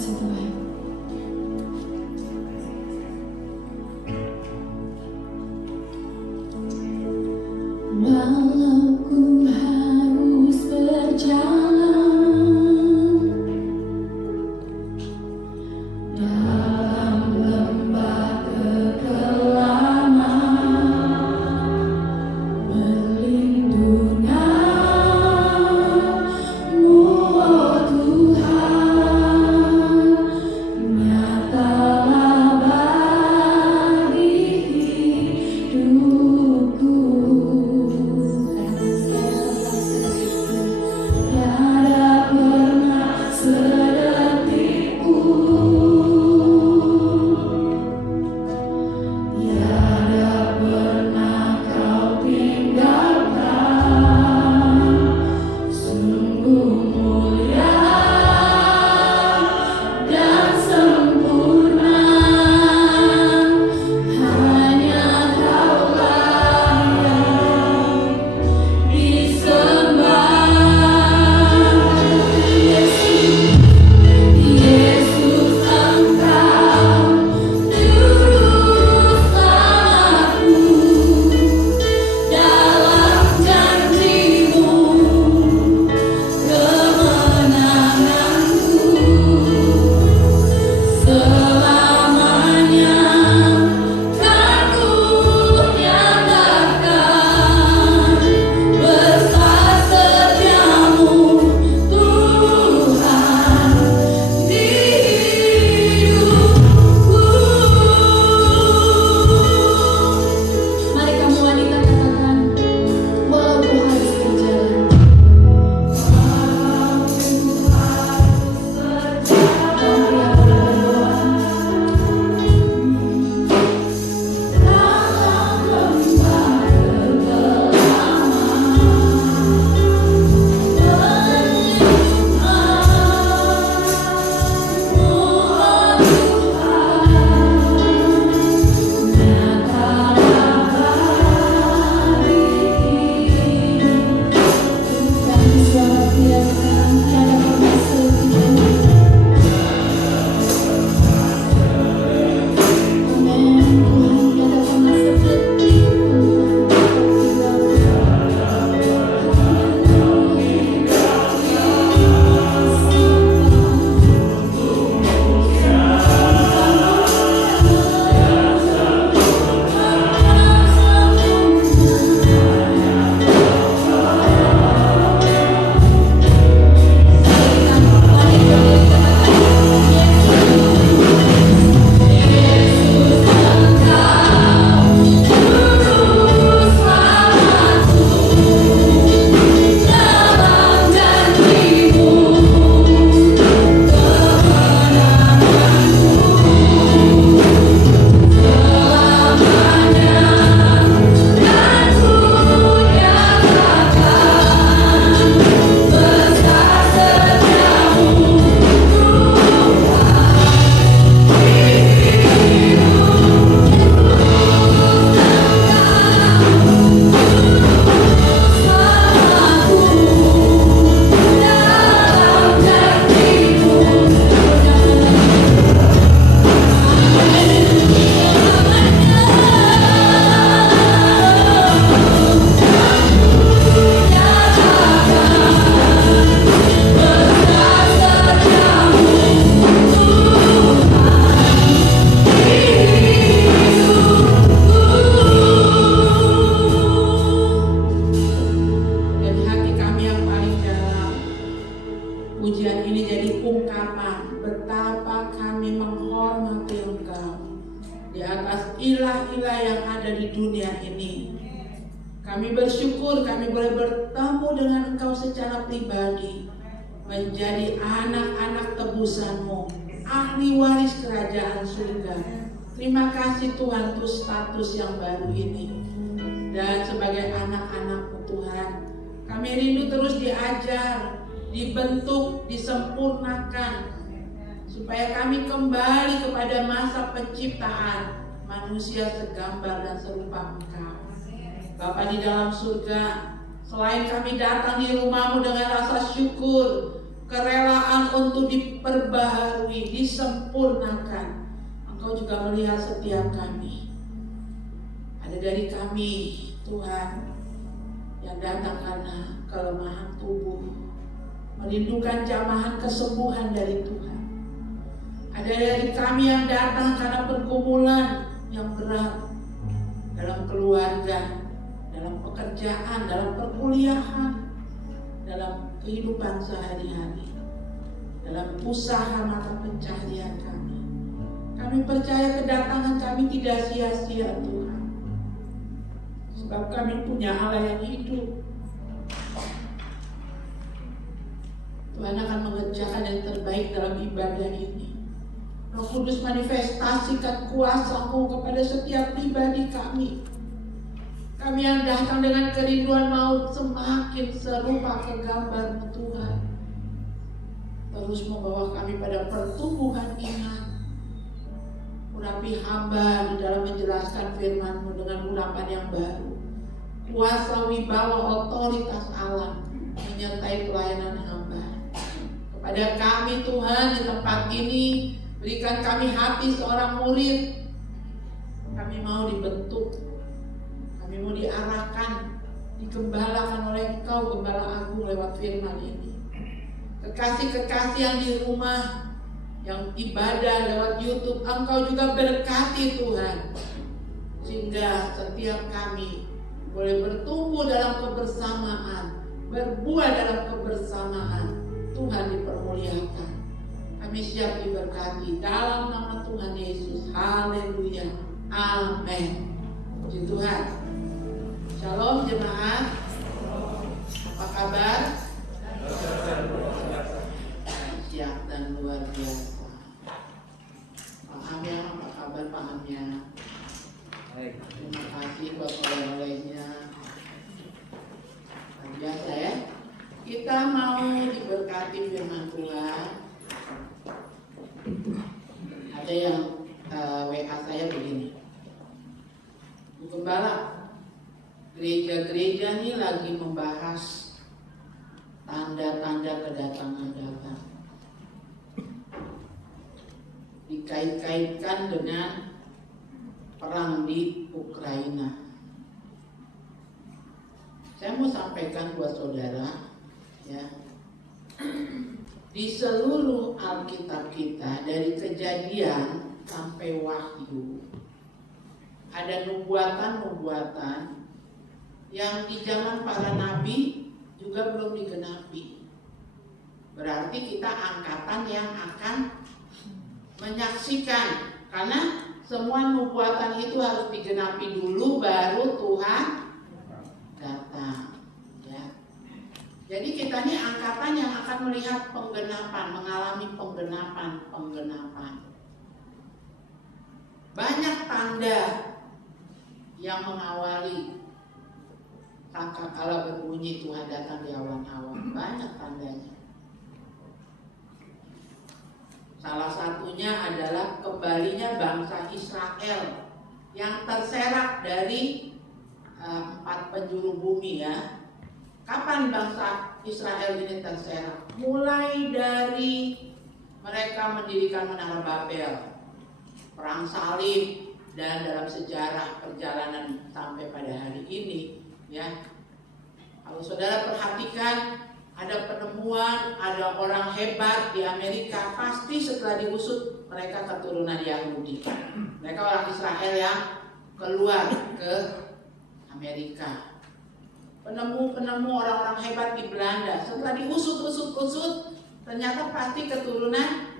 kasih Tuhan. Walau ku harus berjalan dalam lembah kekelaman, perlindungan-Mu, oh Tuhan, nyatalah bagi hidupku. Tiada pernah sedetik pun, tiada pernah Kau tinggalkan. Sungguh mulia dan sempurna, hanya Kaulah yang disembah. Yesus, Engkau juru selamatku, dalam janji-Mu kemenanganku, selamanya kan ku nyatakan besar setiamu Tuhan di hidupku. Mari kamu wanita katakan, walau ku harus berjalan, walau ku harus berjalan. Dan pria berdoa, dalam lembah kekelaman, perlindungan-Mu, oh Tuhan, nyatalah bagi hidupku. Kami suara teriakan, tiada pernah sedetik. Amin. Tuhan, tiada pernah sedetik dari hati kami yang paling dalam. Pujian ini jadi ungkapan betapa kami menghormati Engkau di atas ilah-ilah yang ada di dunia ini. Kami bersyukur kami boleh bertemu dengan Engkau secara pribadi, menjadi anak-anak tebusan-Mu, ahli waris kerajaan surga. Terima kasih Tuhan untuk status yang baru ini. Dan sebagai anak-anak-Mu Tuhan, kami rindu terus diajar, dibentuk, disempurnakan, supaya kami kembali kepada masa penciptaan manusia segambar dan serupa Engkau. Bapa di dalam surga, selain kami datang di rumah-Mu dengan rasa syukur, kerelaan untuk diperbaharui, disempurnakan. Engkau juga melihat setiap kami. Ada dari kami, Tuhan, yang datang karena kelemahan tubuh, merindukan jamahan kesembuhan dari Tuhan. Ada dari kami yang datang karena pergumulan yang berat dalam keluarga, dalam pekerjaan, dalam perkuliahan, dalam kehidupan sehari-hari, dalam usaha mata pencaharian kami. Kami percaya kedatangan kami tidak sia-sia, Tuhan, sebab kami punya Allah yang hidup. Tuhan akan mengerjakan yang terbaik dalam ibadah ini. Roh Kudus, manifestasikan kuasa-Mu kepada setiap pribadi kami. Kami yang datang dengan kerinduan mau semakin serupa ke gambar-Mu, Tuhan. Terus membawa kami pada pertumbuhan iman. Urapi hamba di dalam menjelaskan firman-Mu dengan urapan yang baru. Kuasa wibawa otoritas Allah menyertai pelayanan hamba. Kepada kami, Tuhan, di tempat ini, berikan kami hati seorang murid. Kami mau dibentuk, kami mau diarahkan, digembalakan oleh Engkau, Gembala Agung, lewat firman ini. Kekasih-kekasih yang di rumah, yang ibadah lewat YouTube, Engkau juga berkati, Tuhan, sehingga setiap kami boleh bertumbuh dalam kebersamaan, berbuah dalam kebersamaan. Tuhan dipermuliakan. Kami siap diberkati dalam nama Tuhan Yesus. Haleluya. Amin. Puji Tuhan. Shalom jemaat. Apa kabar? Siap dan luar biasa. Pak Amya, apa kabar Pak Amya? Terima kasih buat oleh-olehnya. Luar biasa ya. Kita mau diberkati firman Tuhan. Ada yang WA saya begini, Bu Gembala, gereja-gereja ini lagi membahas tanda-tanda kedatangan datang, dikait-kaitkan dengan perang di Ukraina. Saya mau sampaikan buat saudara, ya, di seluruh Alkitab kita dari Kejadian sampai Wahyu ada nubuatan-nubuatan yang di zaman para nabi juga belum digenapi. Berarti kita angkatan yang akan menyaksikan, karena semua nubuatan itu harus digenapi dulu baru Tuhan datang. Jadi kita ini angkatan yang akan melihat penggenapan, mengalami penggenapan. Banyak tanda yang mengawali sangkakala berbunyi Tuhan datang di awan-awan. Banyak tandanya. Salah satunya adalah kembalinya bangsa Israel yang terserak dari 4 penjuru bumi, ya. Kapan bangsa Israel ini terserak? Mulai dari mereka mendirikan Menara Babel, perang salib, dan dalam sejarah perjalanan sampai pada hari ini, ya. Kalau saudara perhatikan, ada penemuan, ada orang hebat di Amerika, pasti setelah diusut mereka keturunan Yahudi. Mereka orang Israel yang keluar ke Amerika. Penemu orang-orang hebat di Belanda, setelah diusut ternyata pasti keturunan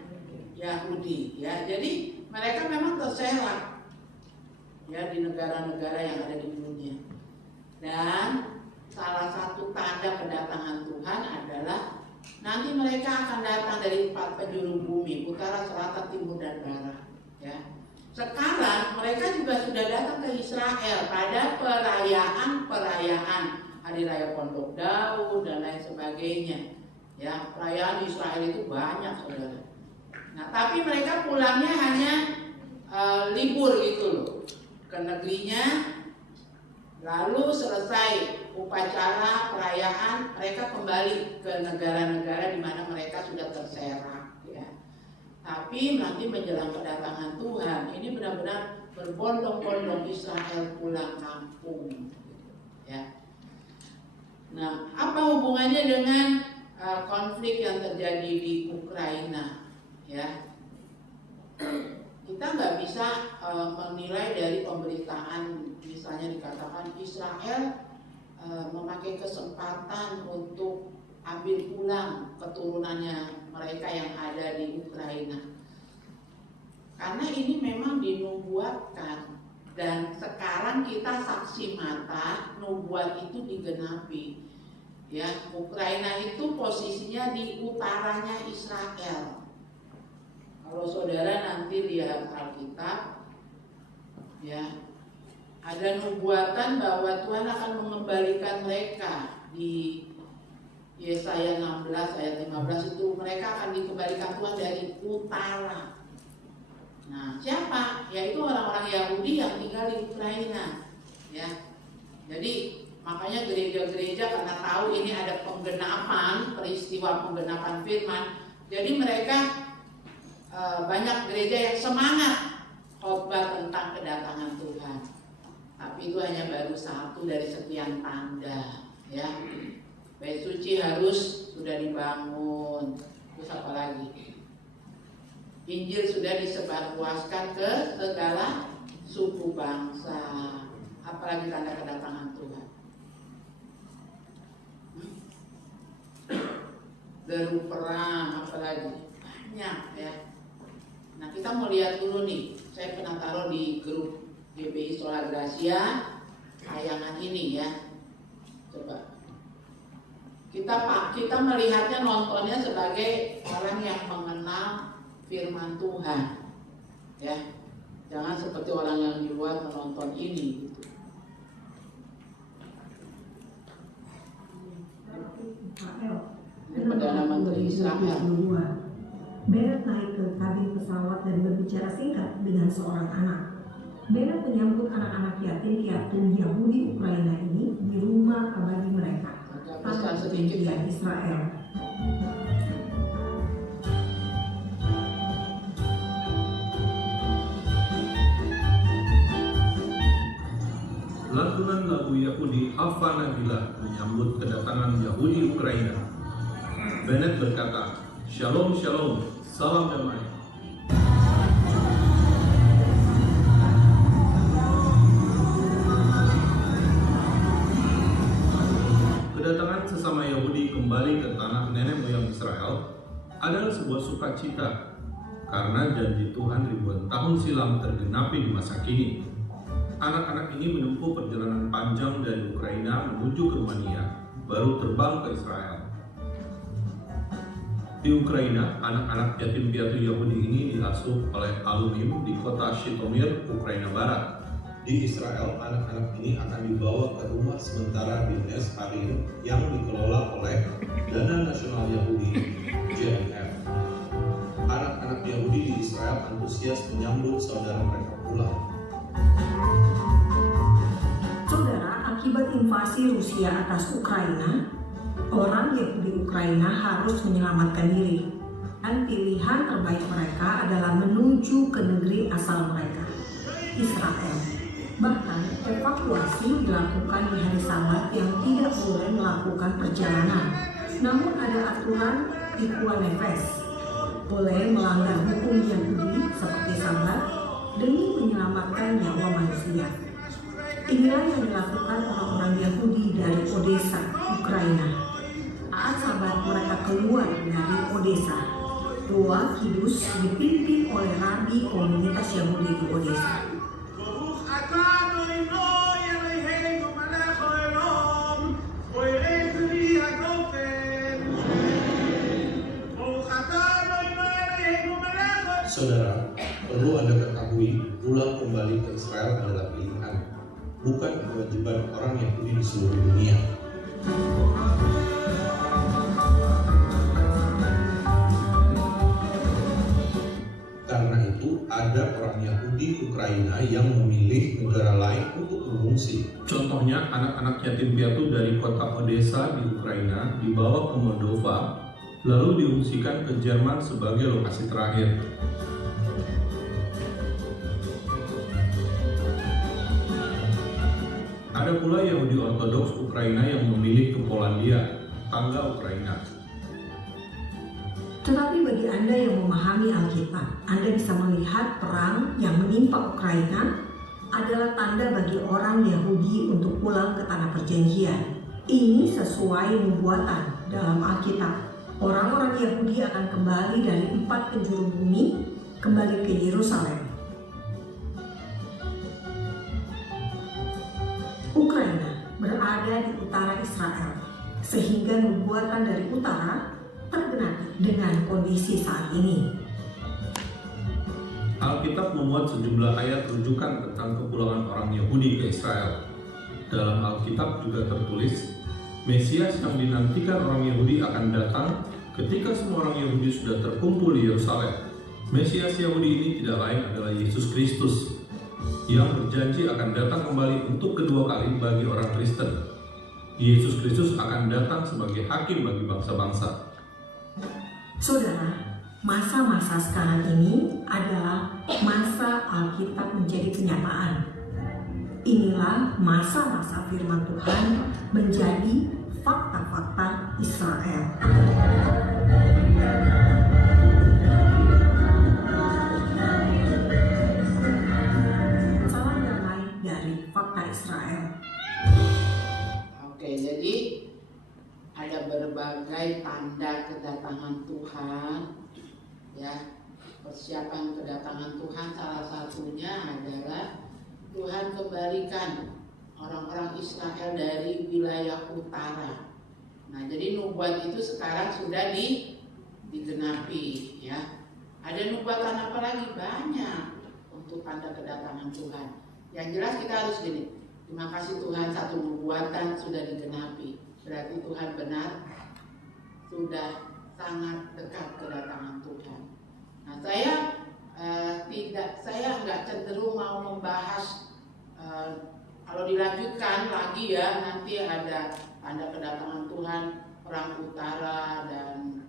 Yahudi, ya. Jadi mereka memang terserak, ya, di negara-negara yang ada di dunia. Dan salah satu tanda kedatangan Tuhan adalah nanti mereka akan datang dari 4 penjuru bumi, utara, selatan, timur, dan barat, ya. Sekarang mereka juga sudah datang ke Israel pada perayaan Hari Raya Pondok Daud dan lain sebagainya, ya. Perayaan Israel itu banyak, saudara. Nah, tapi mereka pulangnya hanya libur gitu loh, ke negerinya, lalu selesai upacara, perayaan, mereka kembali ke negara-negara di mana mereka sudah terserak, ya. Tapi nanti menjelang kedatangan Tuhan, ini benar-benar berbondong-bondong Israel pulang kampung, ya. Nah, apa hubungannya dengan konflik yang terjadi di Ukraina, ya? Kita nggak bisa menilai dari pemberitaan, misalnya dikatakan Israel memakai kesempatan untuk ambil pulang keturunannya mereka yang ada di Ukraina. Karena ini memang dinubuatkan dan sekarang kita saksi mata nubuat itu digenapi. Ya, Ukraina itu posisinya di utaranya Israel. Kalau saudara nanti lihat Alkitab, ya, ada nubuatan bahwa Tuhan akan mengembalikan mereka. Di Yesaya 16 ayat 15 itu mereka akan dikembalikan Tuhan dari utara. Nah, siapa? Yaitu orang-orang Yahudi yang tinggal di Ukraina, ya. Jadi makanya gereja-gereja karena tahu ini ada penggenapan, peristiwa penggenapan firman, jadi mereka banyak gereja yang semangat khotbah tentang kedatangan Tuhan. Tapi itu hanya baru satu dari sekian tanda, ya. Bait suci harus sudah dibangun. Terus apa lagi? Injil sudah disebarluaskan ke segala suku bangsa. Apalagi tanda kedatangan Tuhan. Deru perang, apalagi banyak, ya. Nah, kita mau lihat dulu nih. Saya pernah taruh di grup GBI Sola Gracia tayangan ini, ya. Coba kita melihatnya, nontonnya sebagai orang yang mengenal firman Tuhan, ya. Jangan seperti orang yang di luar menonton ini, gitu. Ini Perdana Menteri Israel. Bennett naik ke kabin pesawat dan berbicara singkat dengan seorang anak. Bennett menyambut anak-anak yatim-piatu Yahudi Ukraina ini di rumah abadi mereka, tanpa perjanjian Israel. Lantunan lagu Yahudi Hava Nagila menyambut kedatangan Yahudi Ukraina. Bennett berkata, "Shalom, shalom, salam damai." Kedatangan sesama Yahudi kembali ke tanah nenek moyang Israel adalah sebuah sukacita karena janji Tuhan ribuan tahun silam tergenapi di masa kini. Anak-anak ini menempuh perjalanan panjang dari Ukraina menuju ke Rumania, baru terbang ke Israel. Di Ukraina, anak-anak yatim piatu Yahudi ini diasuh oleh alumni di kota Shitomir, Ukraina Barat. Di Israel, anak-anak ini akan dibawa ke rumah sementara di Nes Harim yang dikelola oleh Dana Nasional Yahudi (JNF). Anak-anak Yahudi di Israel antusias menyambut saudara mereka pulang. Saudara, akibat invasi Rusia atas Ukraina, orang Yahudi Ukraina harus menyelamatkan diri, dan pilihan terbaik mereka adalah menuju ke negeri asal mereka, Israel. Bahkan evakuasi dilakukan di hari Sabat yang tidak boleh melakukan perjalanan. Namun ada aturan di Kuanefes, boleh melanggar hukum Yahudi seperti Sabat demi menyelamatkan nyawa manusia. Inilah yang dilakukan orang-orang Yahudi dari Odessa, Ukraina. Saat Sabat mereka keluar dari Odessa, doa kidus dipimpin oleh rabi komunitas Yahudi di Odessa. Saudara, perlu Anda ketahui, pulang kembali ke Israel adalah pilihan, bukan kewajiban orang Yahudi di seluruh dunia. Karena itu, ada orang Yahudi Ukraina yang memilih negara lain untuk mengungsi. Contoh Contohnya, anak-anak yatim piatu dari kota Odessa di Ukraina dibawa ke Moldova, lalu diungsikan ke Jerman sebagai lokasi terakhir. Ada pula Yahudi Ortodoks Ukraina yang memilih ke Polandia, tetangga Ukraina. Tetapi bagi Anda yang memahami Alkitab, Anda bisa melihat perang yang menimpa Ukraina adalah tanda bagi orang Yahudi untuk pulang ke tanah perjanjian. Ini sesuai nubuatan dalam Alkitab. Orang-orang Yahudi akan kembali dari 4 penjuru bumi, kembali ke Yerusalem. Ukraina berada di utara Israel, sehingga nubuatan dari utara tergenapi dengan kondisi saat ini. Alkitab memuat sejumlah ayat rujukan tentang kepulangan orang Yahudi ke Israel. Dalam Alkitab juga tertulis, Mesias yang dinantikan orang Yahudi akan datang ketika semua orang Yahudi sudah terkumpul di Yerusalem. Mesias Yahudi ini tidak lain adalah Yesus Kristus, yang berjanji akan datang kembali untuk kedua kali bagi orang Kristen. Yesus Kristus akan datang sebagai hakim bagi bangsa-bangsa. Saudara, masa-masa sekarang ini adalah masa Alkitab menjadi kenyataan. Inilah masa-masa firman Tuhan menjadi fakta-fakta Israel. Salam damai dari fakta Israel. Oke, jadi ada berbagai tanda kedatangan Tuhan, ya. Persiapan kedatangan Tuhan salah satunya adalah Tuhan kembalikan orang-orang Israel dari wilayah utara. Nah, jadi nubuat itu sekarang sudah digenapi, ya. Ada nubuatan apa lagi? Banyak untuk tanda kedatangan Tuhan. Yang jelas kita harus gini, terima kasih Tuhan, satu nubuatan sudah digenapi. Berarti Tuhan benar, sudah sangat dekat kedatangan Tuhan. Nah, saya nggak cenderung mau membahas kalau dilanjutkan lagi ya, nanti ada tanda kedatangan Tuhan perang utara dan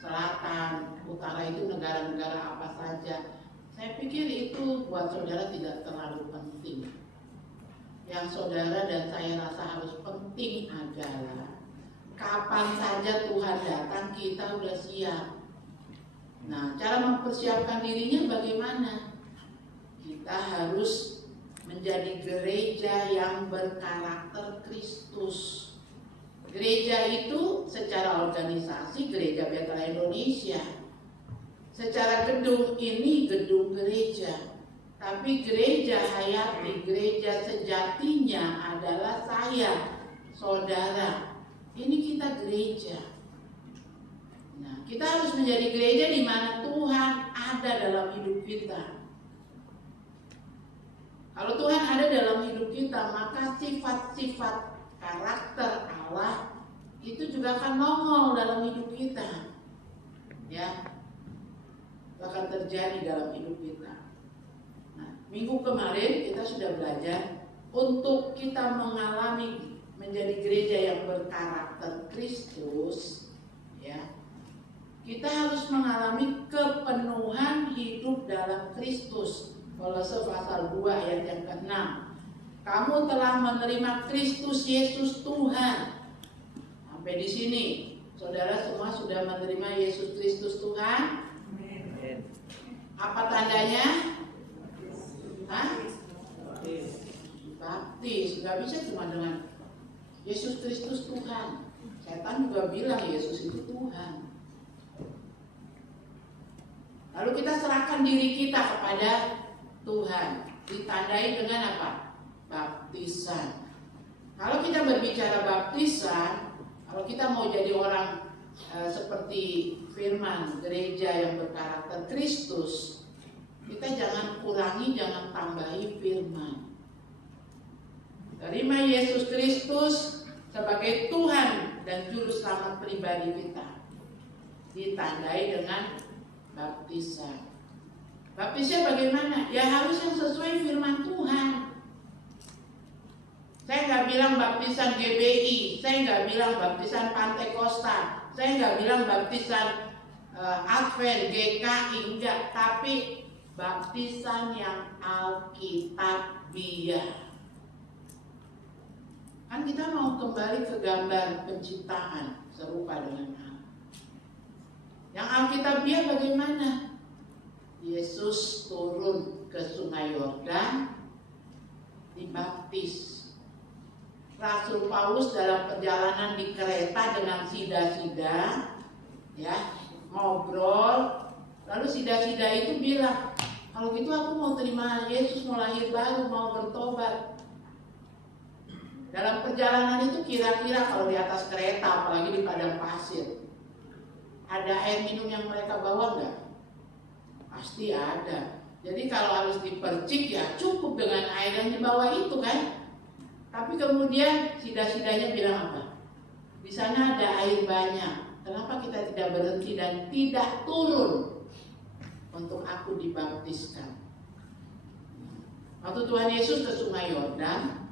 selatan. Utara itu negara-negara apa saja. Saya pikir itu buat saudara tidak terlalu penting. Yang saudara dan saya rasa harus penting adalah kapan saja Tuhan datang kita udah siap. Nah, cara mempersiapkan dirinya bagaimana? Kita harus menjadi gereja yang berkarakter Kristus. Gereja itu secara organisasi Gereja Bethel Indonesia. Secara gedung ini gedung gereja. Tapi gereja hayati, gereja sejatinya adalah saya, saudara. Ini kita gereja. Nah, kita harus menjadi gereja di mana Tuhan ada dalam hidup kita. Kalau Tuhan ada dalam hidup kita, maka sifat-sifat karakter Allah itu juga akan nongol dalam hidup kita. Ya, akan terjadi dalam hidup kita. Nah, minggu kemarin kita sudah belajar untuk kita mengalami menjadi gereja yang berkarakter Kristus, ya. Kita harus mengalami kepenuhan hidup dalam Kristus. Kolose pasal 2 ayat yang ke-6. Kamu telah menerima Kristus Yesus Tuhan. Sampai di sini, saudara semua sudah menerima Yesus Kristus Tuhan? Apa tandanya? Hah? Baptis. Gak bisa cuma dengan Yesus Kristus Tuhan. Setan juga bilang Yesus itu Tuhan. Lalu kita serahkan diri kita kepada Tuhan. Ditandai dengan apa? Baptisan. Kalau kita berbicara baptisan, kalau kita mau jadi orang seperti firman gereja yang berkarakter Kristus, kita jangan kurangi, jangan tambahi firman. Terima Yesus Kristus sebagai Tuhan dan Juru Selamat pribadi kita. Ditandai dengan baptisan. Baptisnya bagaimana? Ya harus yang sesuai firman Tuhan. Saya nggak bilang baptisan GBI, saya nggak bilang baptisan Pantai Costa, saya nggak bilang baptisan Advent, GKI, enggak, tapi baptisan yang Alkitabiah. Kan kita mau kembali ke gambar penciptaan serupa dengan Allah. Yang Alkitabiah bagaimana? Yesus turun ke Sungai Yordan, dibaptis. Rasul Paulus dalam perjalanan di kereta dengan sida-sida, ya, ngobrol, lalu sida-sida itu bilang, kalau gitu aku mau terima Yesus, mau lahir baru, mau bertobat. Dalam perjalanan itu kira-kira kalau di atas kereta, apalagi di padang pasir, ada air minum yang mereka bawa nggak? Pasti ada. Jadi kalau harus dipercik ya cukup dengan air yang dibawa itu kan. Tapi kemudian sida-sidanya bilang apa? Di sana ada air banyak. Kenapa kita tidak berhenti dan tidak turun untuk aku dibaptiskan? Waktu Tuhan Yesus ke Sungai Yordan,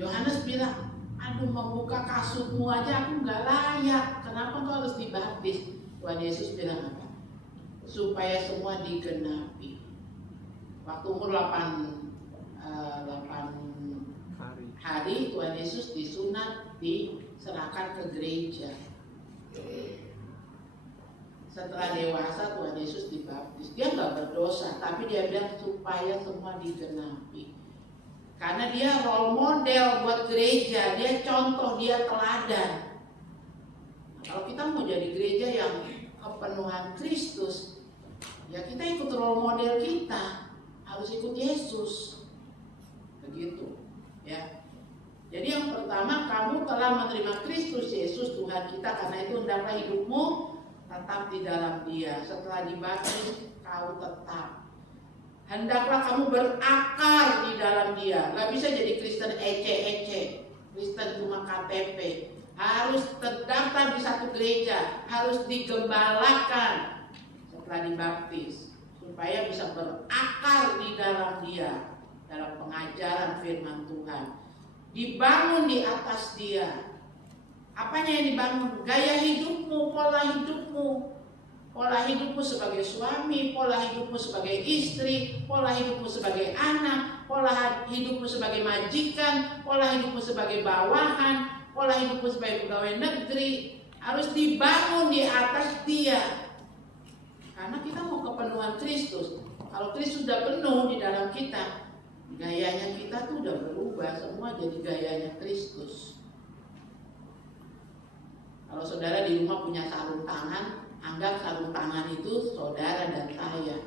Yohanes bilang, aduh mau buka kasutmu aja aku nggak layak. Kenapa kau harus dibaptis? Tuhan Yesus bilang apa? Supaya semua digenapi. Waktu umur 8 hari Tuhan Yesus disunat, diserahkan ke gereja. Setelah dewasa Tuhan Yesus dibaptis. Dia nggak berdosa, tapi dia bilang supaya semua digenapi. Karena dia role model buat gereja, dia contoh, dia teladan. Nah, kalau kita mau jadi gereja yang kepenuhan Kristus, ya kita ikut role model kita, harus ikut Yesus. Begitu, ya. Jadi yang pertama, kamu telah menerima Kristus Yesus Tuhan kita, karena itu hendaklah hidupmu tetap di dalam Dia. Setelah dibaptis, kau tetap. Hendaklah kamu berakar di dalam Dia. Gak bisa jadi Kristen ece-ece, Kristen cuma KTP. Harus terdaftar di satu gereja, harus digembalakan setelah dibaptis, supaya bisa berakar di dalam Dia, dalam pengajaran firman Tuhan. Dibangun di atas Dia. Apanya yang dibangun? Gaya hidupmu, pola hidupmu. Pola hidupmu sebagai suami, pola hidupmu sebagai istri, pola hidupmu sebagai anak, pola hidupmu sebagai majikan, pola hidupmu sebagai bawahan, pola hidupmu sebagai pegawai negeri. Harus dibangun di atas Dia. Karena kita mau kepenuhan Kristus. Kalau Kristus sudah penuh di dalam kita, gayanya kita tuh udah berubah, semua jadi gayanya Kristus. Kalau saudara di rumah punya sarung tangan, anggap sarung tangan itu saudara dan saya.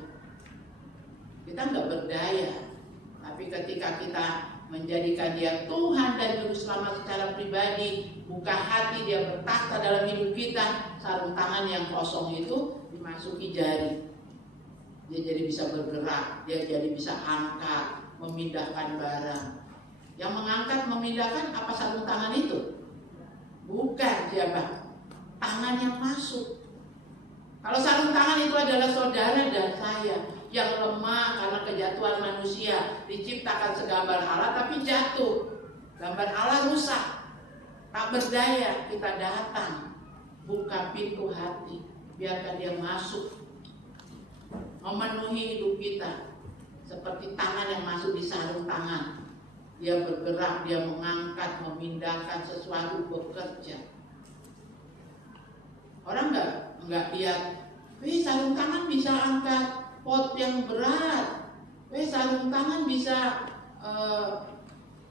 Kita nggak berdaya, tapi ketika kita menjadikan Dia Tuhan dan Juru Selamat secara pribadi, buka hati Dia bertakhta dalam hidup kita, sarung tangan yang kosong itu dimasuki jari. Dia jadi bisa bergerak, dia jadi bisa angkat, memindahkan barang. Yang mengangkat, memindahkan apa sarung tangan itu? Bukan siapa? Tangan yang masuk. Kalau sarung tangan itu adalah saudara dan saya yang lemah karena kejatuhan manusia, diciptakan segambar Allah tapi jatuh. Gambar Allah rusak, tak berdaya. Kita datang, buka pintu hati, biarkan Dia masuk, memenuhi hidup kita. Seperti tangan yang masuk di sarung tangan, Dia bergerak, Dia mengangkat, memindahkan sesuatu, bekerja. Orang nggak lihat, sarung tangan bisa angkat pot yang berat, sarung tangan bisa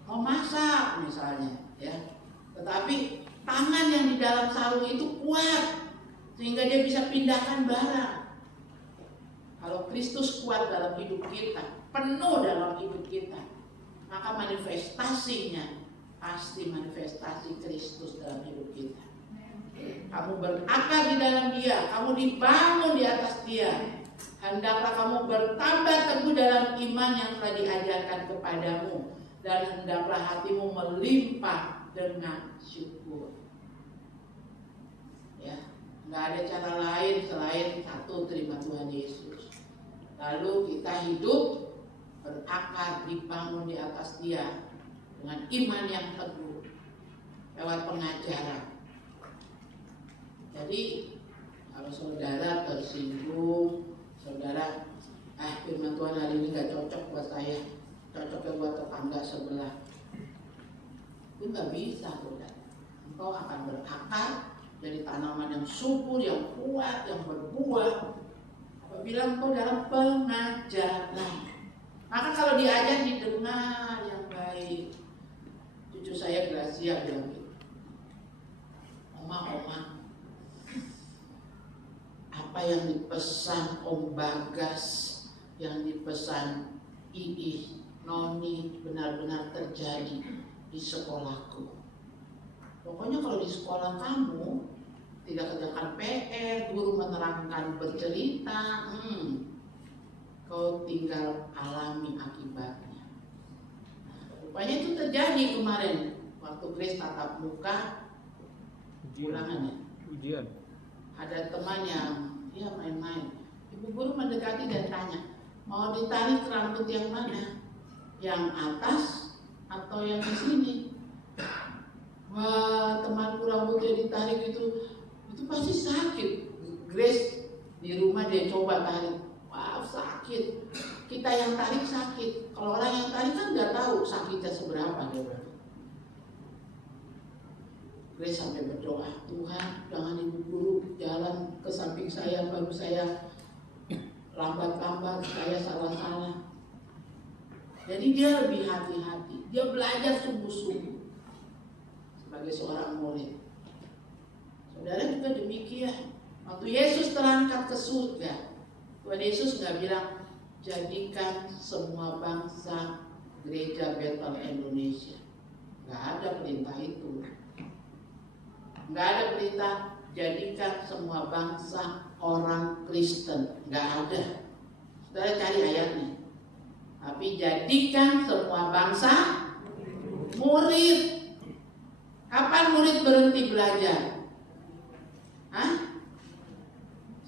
memasak misalnya, ya. Tetapi tangan yang di dalam sarung itu kuat sehingga dia bisa pindahkan barang. Kalau Kristus kuat dalam hidup kita, penuh dalam hidup kita, maka manifestasinya pasti manifestasi Kristus dalam hidup kita. Kamu berakar di dalam Dia, kamu dibangun di atas Dia. Hendaklah kamu bertambah teguh dalam iman yang telah diajarkan kepadamu, dan hendaklah hatimu melimpah dengan syukur. Ya, nggak ada cara lain selain satu, terima Tuhan Yesus. Lalu kita hidup berakar, dibangun di atas Dia. dengan iman yang teguh lewat pengajaran. Jadi kalau saudara tersinggung, saudara firman Tuhan hari ini gak cocok buat saya, cocoknya buat tetangga sebelah, itu gak bisa, saudara. Engkau akan berakar dari tanaman yang subur, yang kuat, yang berbuah apabila engkau dalam pengajaran. Maka kalau diajar didengar yang baik. Cucu saya Gracia bilang gitu, Oma, apa yang dipesan Om Bagas, yang dipesan Iih, Noni benar-benar terjadi di sekolahku. Pokoknya kalau di sekolah kamu tidak kerjakan PR, guru menerangkan bercerita, kau tinggal alami akibatnya. Rupanya itu terjadi kemarin waktu Grace tatap muka ulangannya. Ujian. Ada teman yang main-main. Ibu guru mendekati dan tanya, mau ditarik rambut yang mana? Yang atas atau yang di sini? Wah, temanku rambutnya ditarik itu pasti sakit. Grace di rumah dia coba tarik. Wah, sakit. Kita yang tarik sakit. Kalau orang yang tarik kan nggak tahu sakitnya seberapa dia berarti. Grace sampai berdoa, Tuhan jangan ibu guru jalan ke samping saya, baru saya lambat-lambat, saya salah-salah. Jadi dia lebih hati-hati. Dia belajar sungguh-sungguh sebagai seorang murid. Saudara juga demikian. Waktu Yesus terangkat ke surga, Tuhan Yesus nggak bilang jadikan semua bangsa gereja Bethel Indonesia. Nggak ada perintah itu. Nggak ada perintah jadikan semua bangsa orang Kristen. Nggak ada. Saudara cari ayatnya. Tapi jadikan semua bangsa murid. Kapan murid berhenti belajar?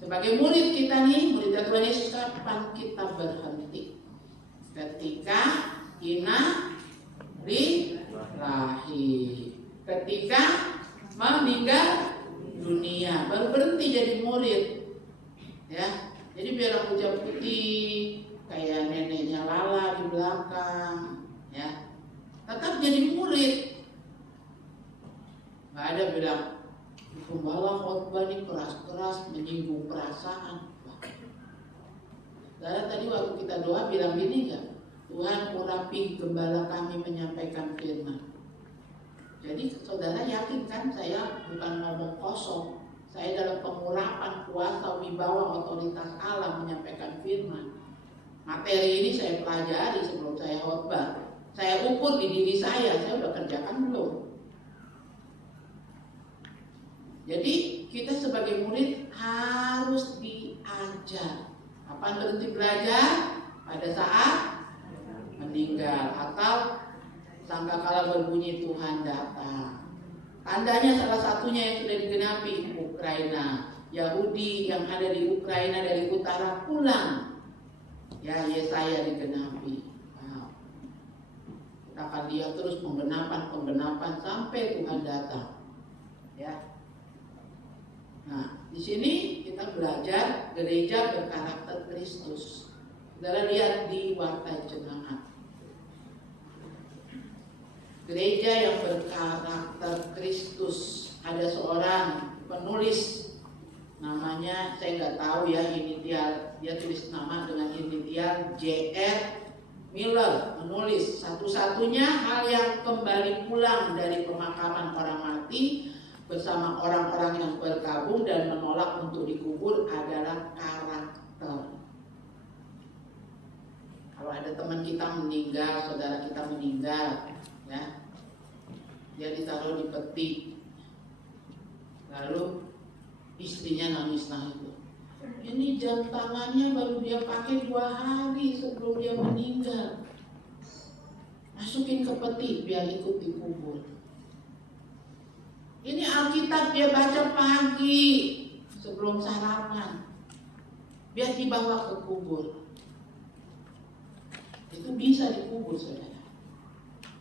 Sebagai murid kita nih, murid Tuhan Yesus, kapan kita berhenti? Ketika lahir, ketika meninggal dunia, baru berhenti jadi murid. Ya, jadi biar rambutnya putih kayak neneknya Lala di belakang, ya, tetap jadi murid. Nggak ada bilang gembala khotbah ini keras-keras menyinggung perasaan. Saudara tadi waktu kita doa bilang gini nggak? Tuhan urapi gembala kami menyampaikan firman. Jadi saudara yakin kan saya bukan ngomong kosong. Saya dalam pengurapan kuasa wibawa otoritas Allah menyampaikan firman. Materi ini saya pelajari sebelum saya khotbah. Saya ukur di diri saya udah kerjakan belum? Jadi kita sebagai murid harus diajar. Kapan berhenti belajar? Pada saat meninggal atau sangkakala berbunyi Tuhan datang. Tandanya salah satunya yang sudah digenapi Ukraina. Yahudi yang ada di Ukraina dari utara pulang. Ya, Yesaya digenapi. Wow. Kita akan lihat terus penggenapan sampai Tuhan datang. Ya. Nah, di sini kita belajar gereja berkarakter Kristus. Saudara lihat di Warta Jemaat. Gereja yang berkarakter Kristus. Ada seorang penulis, namanya saya nggak tahu ya inisial, dia tulis nama dengan inisial J.R. Miller, menulis satu-satunya hal yang kembali pulang dari pemakaman orang mati bersama orang-orang yang berkabung dan menolak untuk dikubur adalah karakter. Kalau ada teman kita meninggal, saudara kita meninggal, ya, dia ditaruh di peti, lalu istrinya nangis-nangis. Ini jam tangannya baru dia pakai 2 hari sebelum dia meninggal. Masukin ke peti biar ikut dikubur. Ini Alkitab dia baca pagi sebelum sarapan, biar dibawa ke kubur. Itu bisa dikubur, saudara.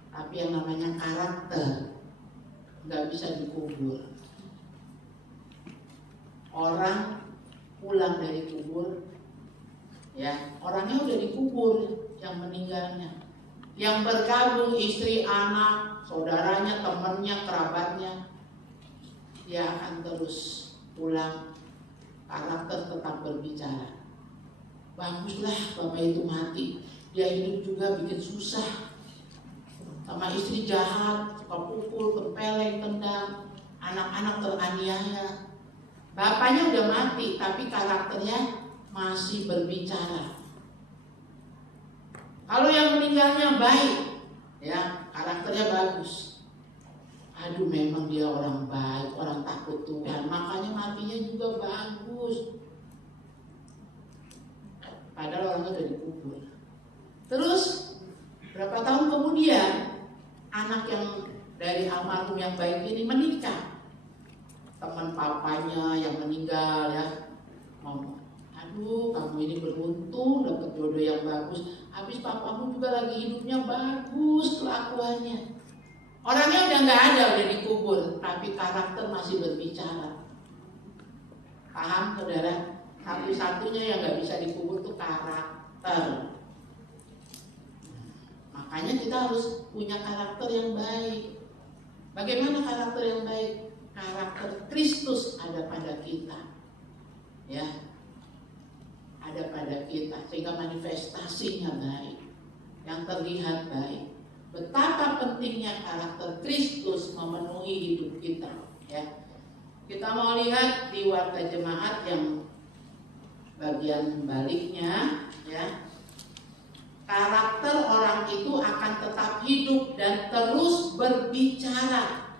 Tapi yang namanya karakter nggak bisa dikubur. Orang pulang dari kubur, ya orangnya udah dikubur yang meninggalnya. Yang bergabung istri, anak, saudaranya, temannya, kerabatnya, dia akan terus pulang. Karakter tetap berbicara. Baguslah bapak itu mati, dia hidup juga bikin susah. Sama istri jahat, suka pukul, tempeleng, tendang, anak-anak teraniaya. Bapaknya udah mati, tapi karakternya masih berbicara. Kalau yang meninggalnya baik, ya karakternya bagus. Aduh, memang dia orang baik, orang takut Tuhan, makanya matinya juga bagus. Padahal orangnya udah dikubur. Terus berapa tahun kemudian anak yang dari almarhum yang baik ini menikah. Teman papanya yang meninggal ya ngomong, aduh kamu ini beruntung dapat jodoh yang bagus. Habis papamu juga lagi hidupnya bagus kelakuannya. Orangnya udah nggak ada, udah dikubur, tapi karakter masih berbicara. Paham saudara? Satu-satunya yang nggak bisa dikubur itu karakter. Makanya kita harus punya karakter yang baik. Bagaimana karakter yang baik? Karakter Kristus ada pada kita, ya, ada pada kita, sehingga manifestasinya baik, yang terlihat baik. Betapa pentingnya karakter Kristus memenuhi hidup kita, ya. Kita mau lihat di warta jemaat yang bagian baliknya, ya. Karakter orang itu akan tetap hidup dan terus berbicara.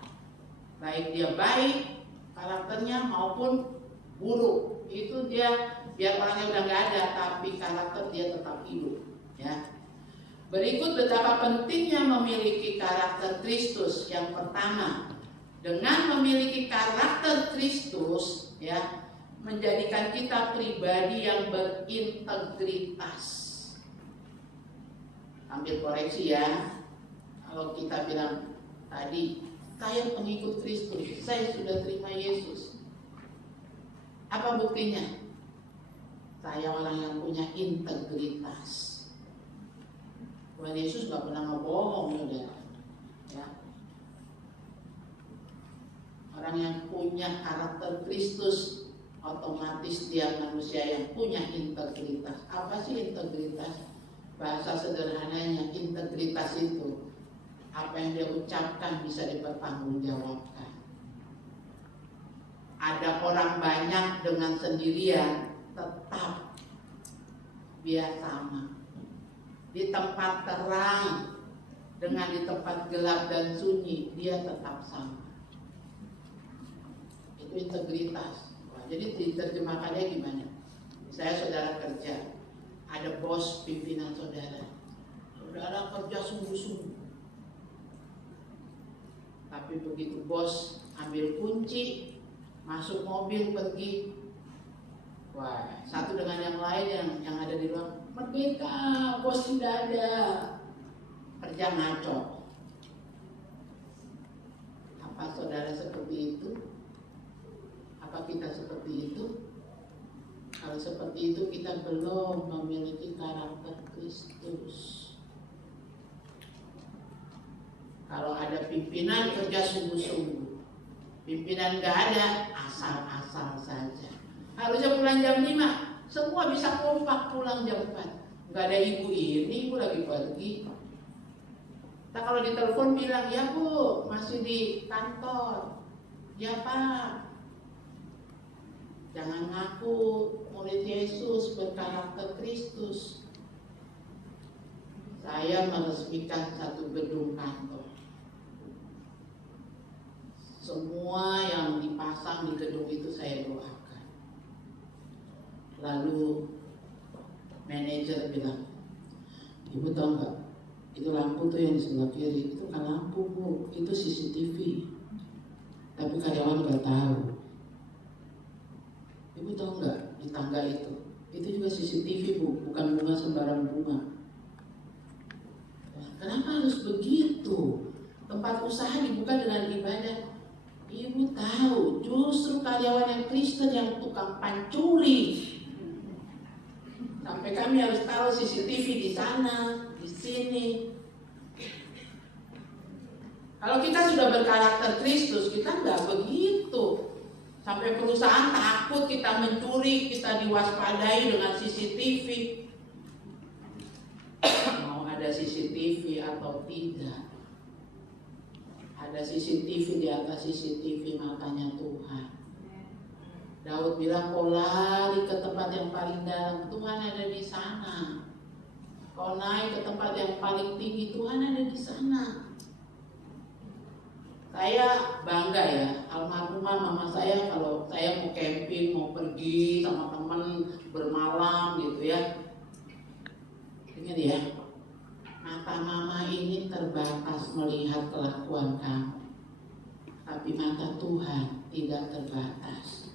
Baik dia baik karakternya maupun buruk, itu dia biar orangnya udah nggak ada, tapi karakter dia tetap hidup, ya. Berikut betapa pentingnya memiliki karakter Kristus. Yang pertama, dengan memiliki karakter Kristus, ya, menjadikan kita pribadi yang berintegritas. Ambil koreksi ya, kalau kita bilang tadi saya pengikut Kristus, saya sudah terima Yesus. Apa buktinya? Saya orang yang punya integritas. Tuhan Yesus gak pernah ngebohong, ya. Orang yang punya karakter Kristus otomatis dia manusia yang punya integritas. Apa sih integritas? Bahasa sederhananya, integritas itu apa yang dia ucapkan bisa dipertanggungjawabkan. Ada orang banyak dengan sendirian, tetap dia sama. Di tempat terang dengan di tempat gelap dan sunyi, dia tetap sama. Itu integritas. Jadi diterjemahkannya gimana? Saya saudara kerja, ada bos pimpinan saudara. Saudara kerja sungguh-sungguh. Tapi begitu bos ambil kunci, masuk mobil pergi, wah, satu dengan yang lain yang ada di ruang, merdeka, bos tidak ada, kerja ngaco. Apa saudara seperti itu? Apa kita seperti itu? Kalau seperti itu kita belum memiliki karakter Kristus. Kalau ada pimpinan kerja sungguh-sungguh, pimpinan nggak ada, asal-asal saja. Harusnya pulang jam 5, semua bisa kompak pulang jam 4. Nggak ada ibu ini, ibu lagi pergi. Kita kalau ditelepon bilang, ya bu, masih di kantor. Ya pak. Jangan ngaku murid Yesus berkarakter Kristus. Saya meresmikan satu gedung kantor. Semua yang dipasang di gedung itu saya doakan. Lalu manajer bilang, ibu tahu nggak? Itu lampu tuh yang di sebelah kiri, itu kan lampu bu, itu CCTV. Tapi karyawan nggak tahu. Ibu tahu nggak di tangga itu juga CCTV bu, bukan bunga sembarang bunga. Kenapa harus begitu? Tempat usaha dibuka dengan ibadah. Ibu tahu, justru karyawan yang Kristen yang tukang pancuri. Sampai kami harus taruh CCTV di sana, di sini. Kalau kita sudah berkarakter Kristus, kita nggak begitu. Sampai perusahaan takut kita mencuri, kita diwaspadai dengan CCTV. Mau ada CCTV atau tidak? Ada CCTV di atas CCTV matanya Tuhan. Daud bilang, kau lari ke tempat yang paling dalam, Tuhan ada di sana. Kau naik ke tempat yang paling tinggi, Tuhan ada di sana. Saya bangga ya, almarhumah mama saya kalau saya mau camping, mau pergi sama teman bermalam gitu ya. Ingat ya, mata mama ini terbatas melihat kelakuan kamu, tapi mata Tuhan tidak terbatas.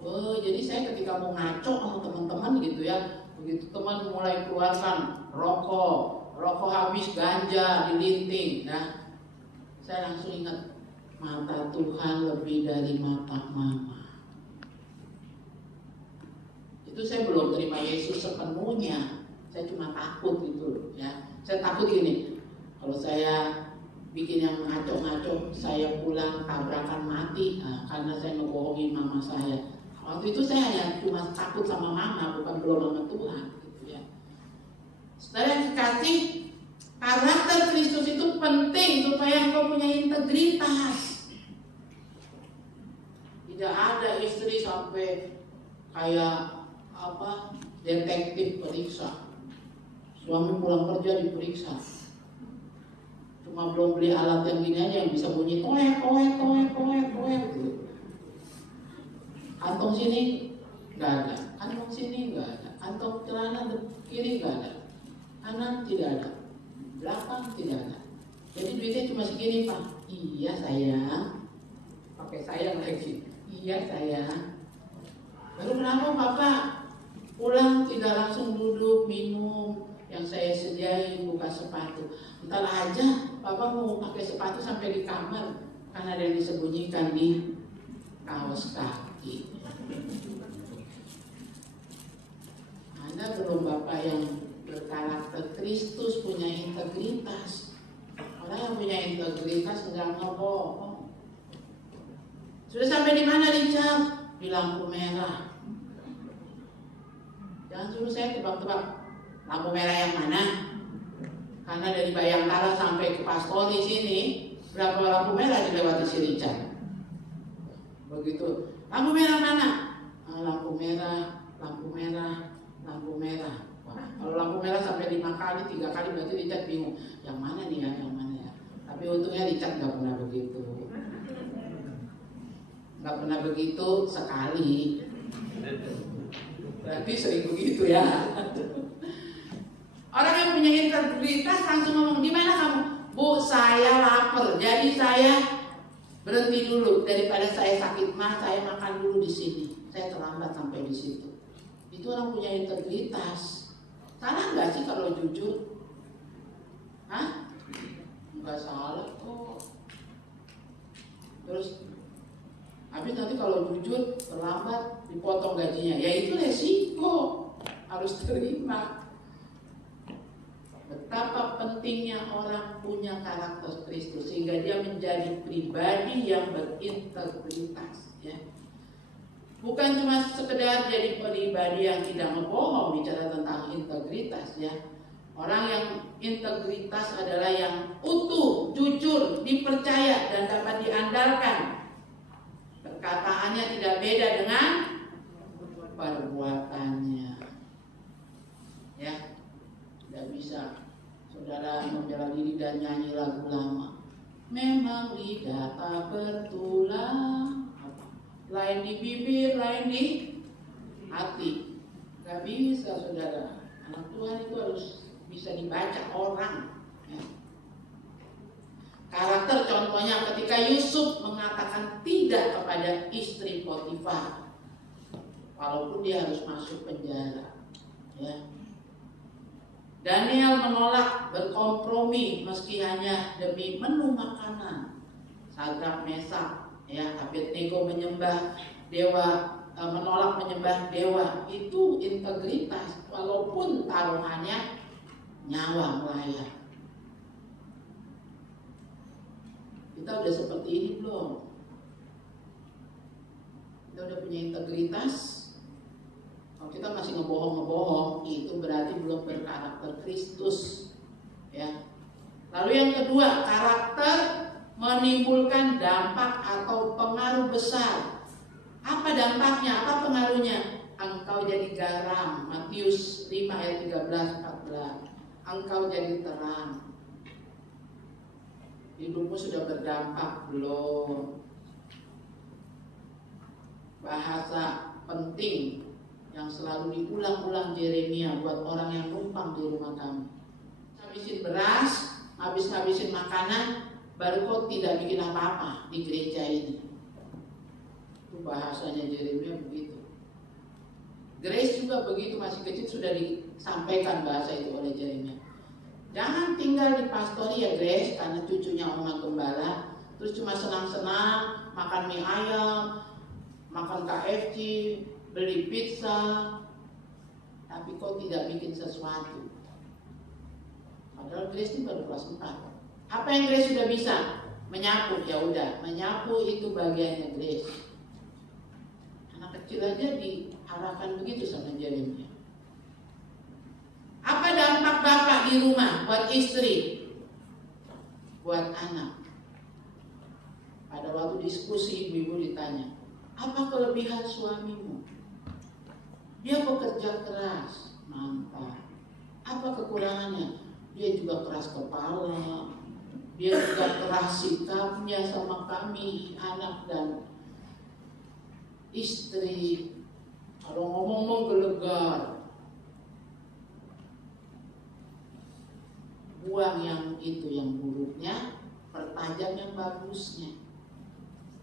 Oh, jadi saya ketika mau ngaco sama teman-teman gitu ya, begitu teman mulai keluarkan rokok habis ganja dilinting, ya, saya langsung ingat mata Tuhan lebih dari mata mama. Itu saya belum terima Yesus sepenuhnya, saya cuma takut gitu ya. Saya takut gini, kalau saya bikin yang ngaco-ngaco, saya pulang tabrakan mati, karena saya ngebohongin mama saya. Waktu itu saya hanya cuma takut sama mama, bukan belum sama Tuhan gitu ya. Saudara yang kekasih, karakter Kristus itu penting supaya engkau punya integritas. Tidak ada istri sampai kayak detektif periksa. Suami pulang kerja diperiksa. Cuma belum beli alat yang gini aja yang bisa bunyi toek gitu. Kantong sini nggak ada, kantong sini nggak ada, kantong celana kiri nggak ada, kanan tidak ada, belakang tidak ada. Jadi duitnya cuma segini Pak. Iya sayang, pakai sayang lagi. Iya sayang. Baru kenapa Bapak pulang tidak langsung duduk minum yang saya sediain, buka sepatu. Ntar aja Bapak mau pakai sepatu sampai di kamar karena ada yang disembunyikan di kaos kaki. Anda belum Bapak yang berkarakter Kristus, punya integritas. Orang yang punya integritas enggak ngebohong. Sudah sampai di mana Richard? Di lampu merah. Jangan suruh saya tebak-tebak lampu merah yang mana. Karena dari Bayangkara sampai ke Pastori sini berapa lampu merah dilewati si Richard. Begitu. Lampu merah mana? Lampu merah. Wah, kalau lampu merah sampai 5 kali, 3 kali berarti Richard bingung. Yang mana nih ya, yang mana ya? Tapi untungnya Richard nggak pernah begitu. Nggak pernah begitu sekali. Berarti sering begitu ya. Orang yang punya integritas langsung ngomong, gimana kamu? Bu, saya lapar, jadi saya berhenti dulu. Daripada saya sakit mah, saya makan dulu di sini. Saya terlambat sampai di situ. Itu orang punya integritas. Salah nggak sih kalau jujur? Hah? Nggak salah kok. Terus habis nanti kalau jujur terlambat dipotong gajinya, ya itu resiko, harus terima. Betapa pentingnya orang punya karakter Kristus sehingga dia menjadi pribadi yang berintegritas, ya. Bukan cuma sekedar jadi pribadi yang tidak membohong, bicara tentang integritas, ya. Orang yang integritas adalah yang utuh, jujur, dipercaya dan dapat diandalkan. Perkataannya tidak beda dengan perbuatannya. Ya, tidak bisa saudara membela diri dan nyanyi lagu lama. Memang lidah tak bertulang, lain di bibir, lain di hati. Gak bisa saudara. Anak Tuhan itu harus bisa dibaca orang. Ya. Karakter contohnya ketika Yusuf mengatakan tidak kepada istri Potifar, walaupun dia harus masuk penjara, ya. Daniel menolak berkompromi meski hanya demi menu makanan. Sadrak, Mesak, Abednego menyembah dewa, menolak menyembah dewa. Itu integritas, walaupun taruhannya nyawa melayang. Kita udah seperti ini belum? Kita udah punya integritas. Kalau kita masih ngebohong-ngebohong, itu berarti belum berkarakter Kristus. Ya. Lalu yang kedua, karakter menimbulkan dampak atau pengaruh besar. Apa dampaknya? Apa pengaruhnya? Engkau jadi garam. Matius 5 ayat 13-14. Engkau jadi terang. Hidupmu sudah berdampak belum? Bahasa penting yang selalu diulang-ulang Yeremia buat orang yang numpang di rumah kami. Habisin beras, habis-habisin makanan, baru kau tidak bikin apa-apa di gereja ini. Itu bahasanya Yeremia begitu. Grace juga begitu, masih kecil sudah disampaikan bahasa itu oleh Yeremia. Jangan tinggal di pastori ya Grace, karena cucunya Oma Gembala, terus cuma senang-senang makan mie ayam, makan KFC, beli pizza, tapi kok tidak bikin sesuatu. Padahal Grace ini baru kelas 4. Apa yang Grace sudah bisa? Menyapu, ya udah, menyapu itu bagiannya Grace. Anak kecil aja diarahkan begitu sama Jeremia. Apa dampak bapak di rumah buat istri, buat anak? Pada waktu diskusi ibu-ibu ditanya, apa kelebihan suamimu? Dia bekerja keras, mantap. Apa kekurangannya? Dia juga keras kepala. Dia juga keras sikapnya sama kami, anak dan istri. Kalau ngomong gelegar. Buang yang itu yang buruknya, pertajam yang bagusnya.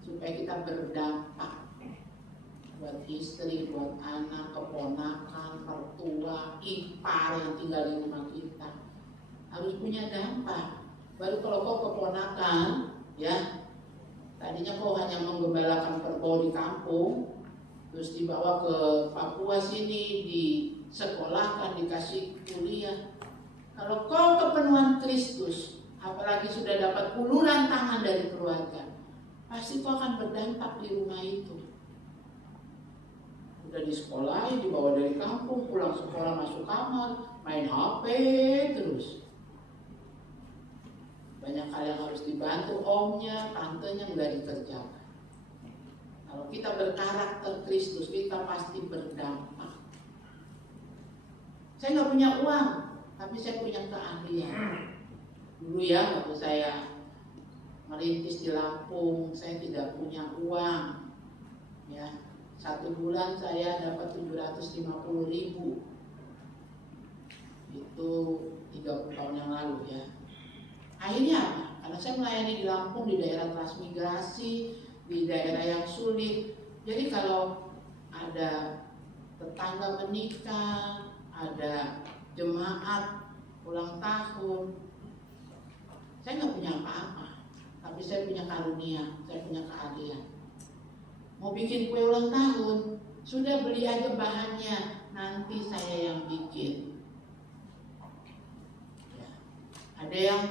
Supaya kita berdampak buat istri, buat anak, keponakan, mertua, ipar yang tinggal di rumah kita. Harus punya dampak. Baru kalau kau keponakan, ya, tadinya kau hanya menggembalakan kerbau di kampung, terus dibawa ke Papua sini, disekolahkan, dikasih kuliah. Kalau kau kepenuhan Kristus, apalagi sudah dapat uluran tangan dari keluarga, pasti kau akan berdampak di rumah itu. Udah di sekolah, dibawa dari kampung, pulang sekolah masuk kamar, main HP terus. Banyak hal yang harus dibantu omnya, tantenya nggak dikerjakan. Kalau kita berkarakter Kristus, kita pasti berdampak. Saya nggak punya uang, tapi saya punya keahlian. Dulu ya, waktu saya merintis di Lampung, saya tidak punya uang. Ya, 1 bulan saya dapat 750.000. Itu 30 tahun yang lalu ya. Akhirnya apa? Karena saya melayani di Lampung, di daerah transmigrasi, di daerah yang sulit. Jadi kalau ada tetangga menikah, ada jemaat ulang tahun, saya nggak punya apa-apa, tapi saya punya karunia, saya punya keahlian. Mau bikin kue ulang tahun, sudah beli aja bahannya, nanti saya yang bikin. Ya. Ada yang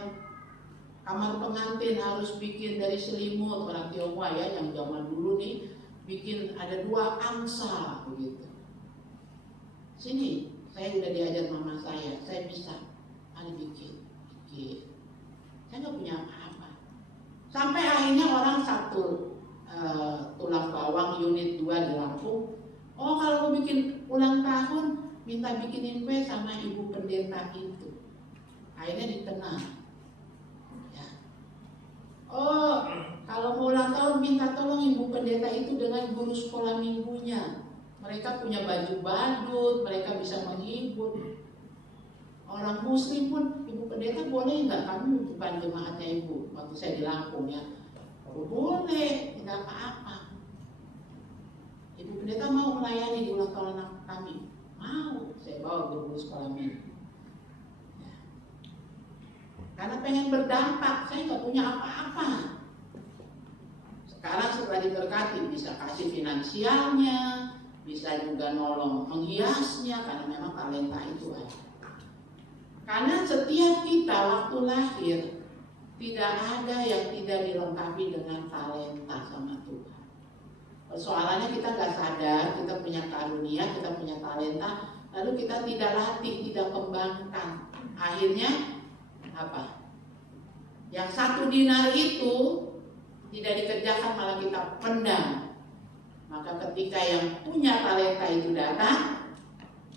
kamar pengantin harus bikin dari selimut, orang Tionghoa ya, yang zaman dulu nih, bikin ada 2 angsa begitu. Sini, saya udah diajar mama saya bisa. Ada bikin. Saya nggak punya apa-apa. Sampai akhirnya orang satu tulang bawang unit 2 di Lampung, oh kalau mau bikin ulang tahun, minta bikinin kue sama ibu pendeta itu. Akhirnya dikenal. Ya. Oh, kalau mau ulang tahun minta tolong ibu pendeta itu dengan guru sekolah minggunya. Mereka punya baju badut, mereka bisa menghibur. Orang muslim pun, ibu pendeta boleh nggak? Kami bukan jemaatnya ibu, waktu saya di Lampung ya. Oh, boleh, tidak apa-apa. Ibu pendeta mau melayani di ulang tahun anak kami. Mau, saya bawa guru sekolah minggu. Karena pengen berdampak, saya nggak punya apa-apa. Sekarang setelah diberkati bisa kasih finansialnya, bisa juga nolong menghiasnya karena memang talenta itu ada. Karena setiap kita waktu lahir tidak ada yang tidak dilengkapi dengan talenta sama Tuhan. Persoalannya kita nggak sadar kita punya karunia, kita punya talenta, lalu kita tidak latih, tidak kembangkan. Akhirnya apa? Yang 1 dinar itu tidak dikerjakan, malah kita pendam. Maka ketika yang punya talenta itu datang,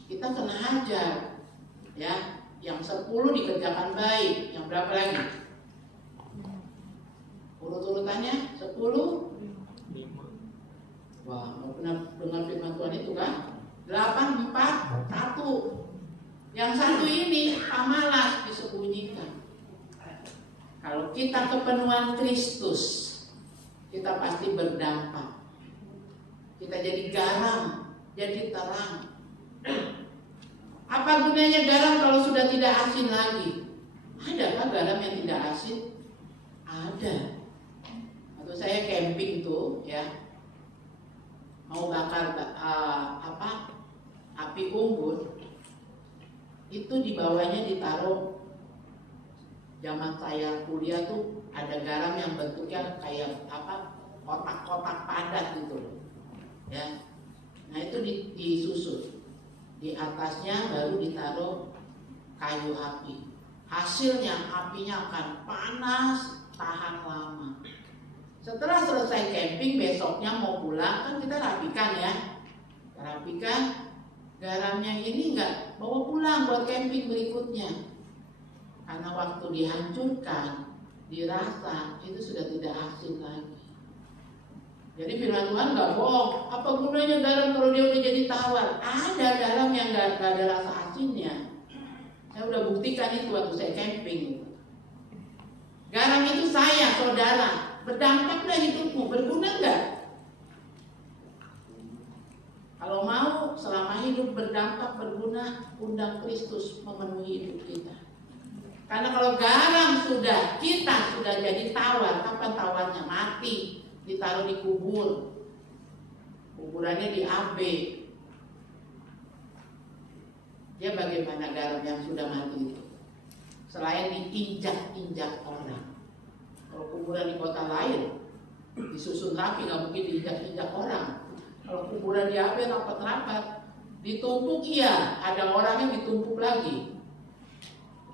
kita kena hajar. Ya, yang 10 dikerjakan baik, yang berapa lagi? Urut-urutannya 10. Wah, nggak pernah dengar firman Tuhan itu kan? 8, 4, 1. Yang 1 ini pamalas, disembunyikan. Kalau kita kepenuhan Kristus, kita pasti berdampak. Kita jadi garam, jadi terang. Apa gunanya garam kalau sudah tidak asin lagi? Adakah garam yang tidak asin? Ada. Waktu saya camping tuh, ya, mau bakar api unggun, itu di bawahnya ditaruh. Zaman saya kuliah tuh ada garam yang bentuknya kayak kotak-kotak padat gitu, ya. Nah itu disusut, di atasnya baru ditaruh kayu api. Hasilnya apinya akan panas, tahan lama. Setelah selesai camping, besoknya mau pulang kan kita rapikan ya, rapikan. Garamnya ini nggak bawa pulang buat camping berikutnya. Karena waktu dihancurkan, dirasa itu sudah tidak asin lagi. Jadi firman Tuhan nggak bohong. Apa gunanya garam kalau dia udah jadi tawar? Ada garam yang nggak ada rasa asinnya. Saya udah buktikan itu waktu saya camping. Garam itu saya, saudara. Berdampak nggak hidupmu? Berguna nggak? Kalau mau selama hidup berdampak, berguna, undang Kristus memenuhi hidup kita. Karena kalau garam kita sudah jadi tawar, kapan tawarnya? Mati, ditaruh di kubur, kuburannya di AB. Dia bagaimana garam yang sudah mati itu? Selain diinjak-injak orang. Kalau kuburan di kota lain disusun rapi, nggak mungkin diinjak-injak orang. Kalau kuburan di AB rapat-rapat, ditumpuk iya, ada orang yang ditumpuk lagi.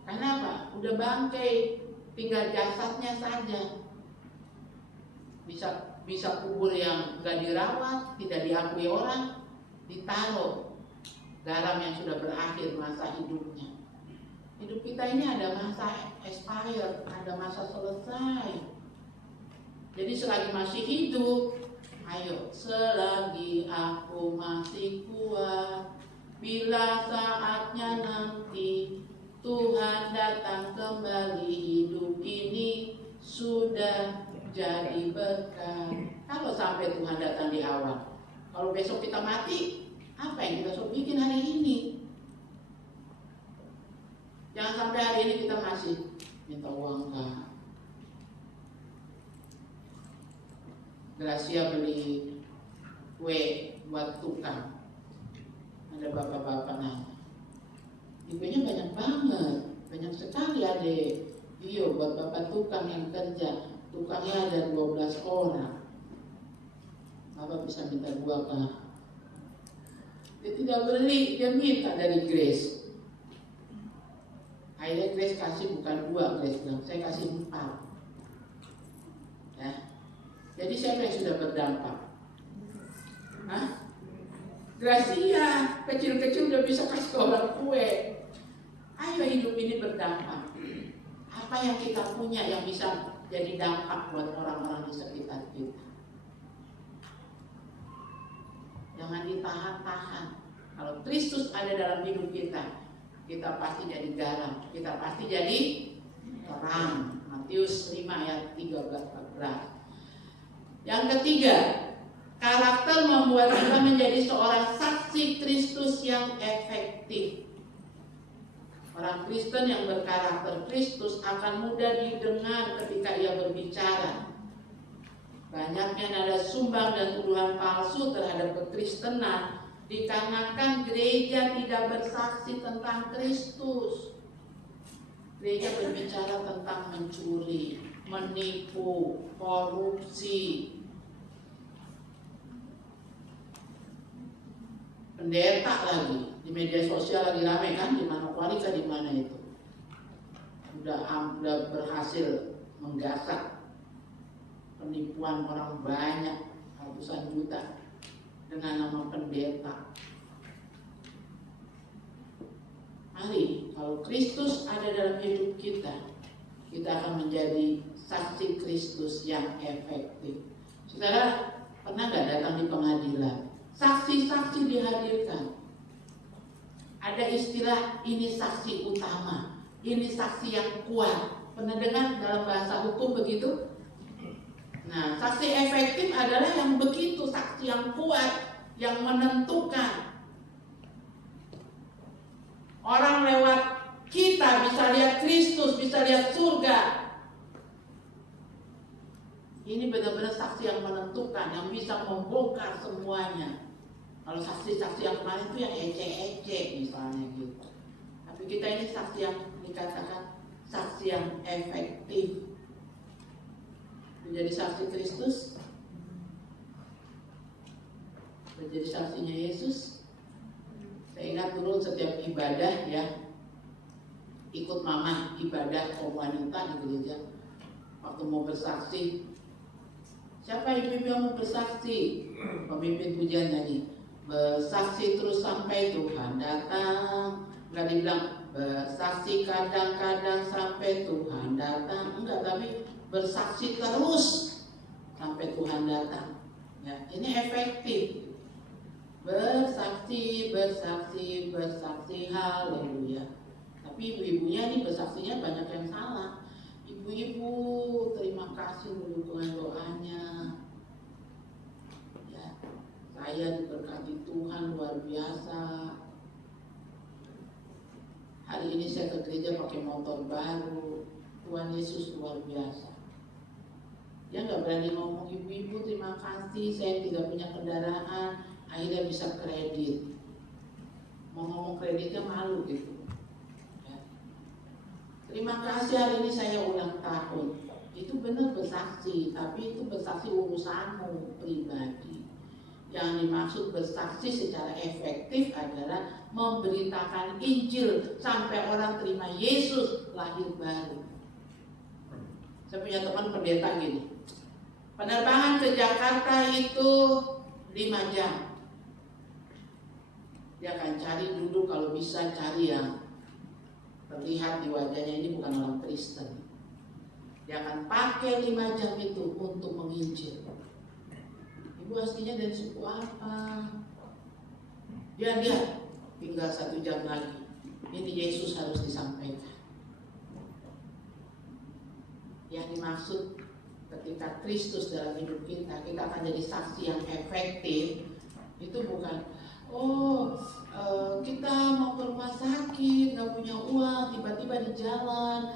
Kenapa? Udah bangkai, tinggal jasadnya saja. Bisa kubur yang nggak dirawat, tidak diakui orang, ditaruh garam yang sudah berakhir masa hidupnya. Hidup kita ini ada masa expired, ada masa selesai. Jadi selagi masih hidup, ayo, selagi aku masih kuat, bila saatnya nanti Tuhan datang kembali, hidup ini sudah jadi berkat. Kalau sampai Tuhan datang di awal, kalau besok kita mati, apa yang kita suruh bikin hari ini? Jangan sampai hari ini kita masih minta uang kan. Gracia beli kue buat tukang. Ada bapak-bapak nanya, kuenya banyak banget, banyak sekali adek. Iya, buat bapak tukang yang kerja, tukangnya ada 12 orang. Bapak bisa minta 2 kah? Dia tidak beli, dia minta dari Grace. Akhirnya Grace kasih bukan 2, Grace bilang, saya kasih 4. Ya. Jadi siapa yang sudah berdampak? Hah? Gracia, kecil-kecil udah bisa kasih ke orang kue. Ayo hidup ini berdampak. Apa yang kita punya yang bisa jadi dampak buat orang-orang di sekitar kita? Jangan ditahan-tahan. Kalau Kristus ada dalam hidup kita, kita pasti jadi garam, kita pasti jadi terang. Matius 5 ayat 13-14. Yang ketiga, karakter membuat kita menjadi seorang saksi Kristus yang efektif. Orang Kristen yang berkarakter Kristus akan mudah didengar ketika ia berbicara. Banyaknya nada sumbang dan tuduhan palsu terhadap kekristenan dikarenakan gereja tidak bersaksi tentang Kristus. Gereja berbicara tentang mencuri, menipu, korupsi. Pendeta lagi di media sosial lagi ramai kan, di Manokwari kah di mana itu, udah berhasil menggasak penipuan orang banyak ratusan juta dengan nama pendeta. Mari, kalau Kristus ada dalam hidup kita, kita akan menjadi saksi Kristus yang efektif. Saudara, pernah nggak datang di pengadilan? Saksi-saksi dihadirkan. Ada istilah ini saksi utama, ini saksi yang kuat. Pernah dengar dalam bahasa hukum begitu? Nah, saksi efektif adalah yang begitu, saksi yang kuat, yang menentukan. Orang lewat kita bisa lihat Kristus, bisa lihat surga. Ini benar-benar saksi yang menentukan, yang bisa membongkar semuanya. Kalau saksi-saksi yang kemarin itu yang ecek-ecek misalnya gitu. Tapi kita ini saksi yang dikatakan saksi yang efektif. Menjadi saksi Kristus, menjadi saksinya Yesus. Saya ingat dulu setiap ibadah ya, ikut mama ibadah kaum wanita di gereja. Waktu mau bersaksi, siapa ibu-ibu yang mau bersaksi? Pemimpin pujian nyanyi, bersaksi terus sampai Tuhan datang. Enggak dibilang bersaksi kadang-kadang sampai Tuhan datang, enggak, tapi bersaksi terus sampai Tuhan datang. Ya, ini efektif. Bersaksi, bersaksi, bersaksi, haleluya. Tapi ibu-ibunya ini bersaksinya banyak yang salah. Ibu-ibu, terima kasih untuk dukungan doanya. Ya, saya diberkati Tuhan luar biasa. Hari ini saya ke gereja pakai motor baru. Tuhan Yesus luar biasa. Dia nggak berani ngomong, ibu-ibu terima kasih, saya tidak punya kendaraan, akhirnya bisa kredit. Mau ngomong kreditnya malu gitu. Ya. Terima kasih hari ini saya ulang tahun. Itu benar bersaksi, tapi itu bersaksi urusanmu pribadi. Yang dimaksud bersaksi secara efektif adalah memberitakan Injil sampai orang terima Yesus lahir baru. Saya punya teman pendeta gini, penerbangan ke Jakarta itu 5 jam. Dia akan cari dulu, kalau bisa cari yang terlihat di wajahnya ini bukan orang Kristen. Dia akan pakai 5 jam itu untuk menginjil. Ibu aslinya dari suku apa? Dia lihat tinggal 1 jam lagi. Ini Yesus harus disampaikan. Yang dimaksud ketika Kristus dalam hidup kita, kita akan jadi saksi yang efektif. Itu bukan, kita mau ke rumah sakit, nggak punya uang, tiba-tiba di jalan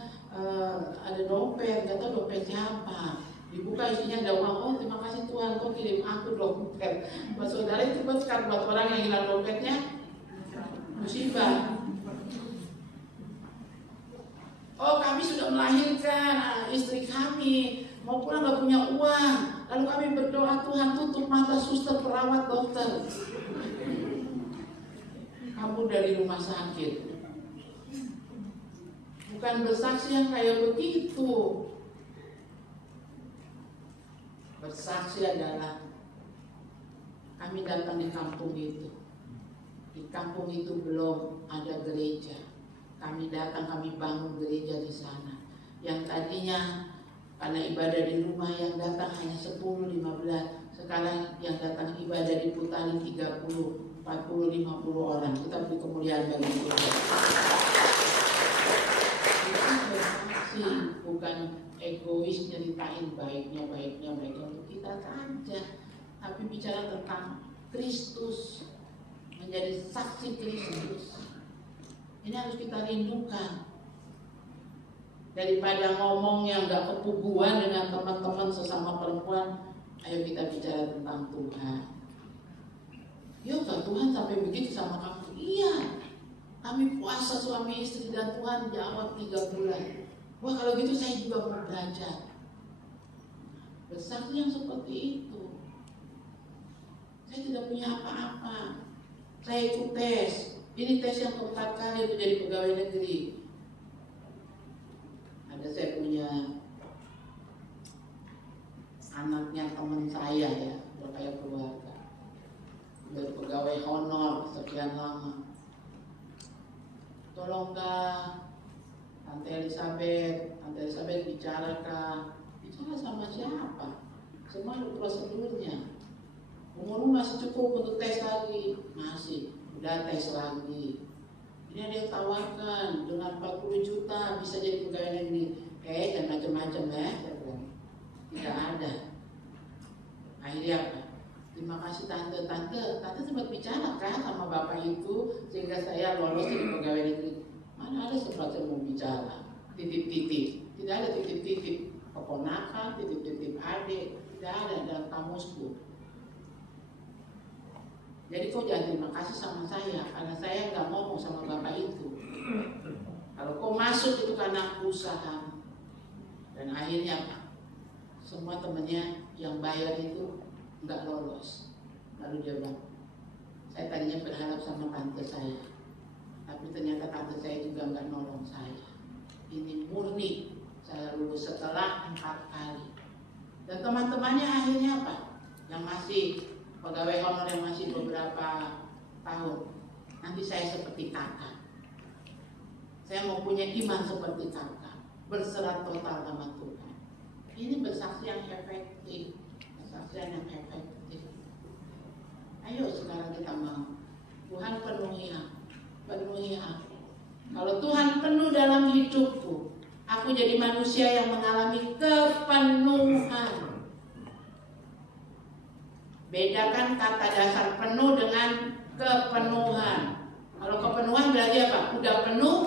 ada dompet, nggak tahu dompet siapa, dibuka isinya ada uang. Terima kasih Tuhan, kau kirim aku dompet. Buat saudara itu kan buat orang yang hilang dompetnya musibah. Kami sudah melahirkan istri kami, mau pulang nggak punya uang. Lalu kami berdoa, Tuhan tutup mata suster, perawat, dokter. Kamu dari rumah sakit. Bukan bersaksi yang kayak begitu. Bersaksi adalah kami datang di kampung itu. Di kampung itu belum ada gereja. Kami datang, kami bangun gereja di sana. Yang tadinya karena ibadah di rumah yang datang hanya 10, 15. Sekarang yang datang ibadah di Putali 30, 40, 50 orang. Kita beri kemuliaan bagi Tuhan. Itu bersaksi, bukan egois nyeritain baiknya untuk kita saja. Tapi bicara tentang Kristus, menjadi saksi Kristus. Ini harus kita rindukan. Daripada ngomong yang gak kepuguan dengan teman-teman sesama perempuan, ayo kita bicara tentang Tuhan. Yuk, Tuhan sampai begitu sama kamu? Iya, kami puasa suami istri dan Tuhan jawab 3 bulan. Wah, kalau gitu saya juga mau belajar. Bersaksi yang seperti itu. Saya tidak punya apa-apa. Saya ikut tes. Ini tes yang keempat kali untuk jadi pegawai negeri. Ada saya punya anaknya teman saya ya, berkayak keluarga. Dari pegawai honor sekian lama. Tolongkah Tante Elizabeth bicara kah? Bicara sama siapa? Semua ada prosedurnya. Umurmu masih cukup untuk tes lagi? Masih. Udah tes lagi. Ini ada yang tawarkan dengan 40 juta bisa jadi pegawai negeri. Dan macam-macam ya. Tidak ada. Akhirnya apa? Terima kasih tante sempat bicara kan sama bapak itu sehingga saya lolos jadi pegawai negeri. Mana ada sempat saya mau bicara? Titip-titip. Tidak ada titip-titip keponakan, titip-titip adik. Tidak ada dalam kamusku. Jadi kau jangan terima kasih sama saya karena saya nggak ngomong sama bapak itu. Kalau kau masuk itu karena usaha. Dan akhirnya apa? Semua temannya yang bayar itu nggak lolos. Lalu dia bilang, saya tadinya berharap sama tante saya, tapi ternyata tante saya juga nggak nolong saya. Ini murni saya lulus setelah 4 kali. Dan teman-temannya akhirnya apa? Yang masih pegawai honor yang masih beberapa tahun, nanti saya seperti kakak. Saya mau punya iman seperti kakak, berserah total sama Tuhan. Ini bersaksi yang efektif, kesaksian yang efektif. Ayo sekarang kita mau Tuhan penuhi aku. Kalau Tuhan penuh dalam hidupku, aku jadi manusia yang mengalami kepenuhan. Bedakan kata dasar penuh dengan kepenuhan. Kalau kepenuhan berarti apa? Udah penuh,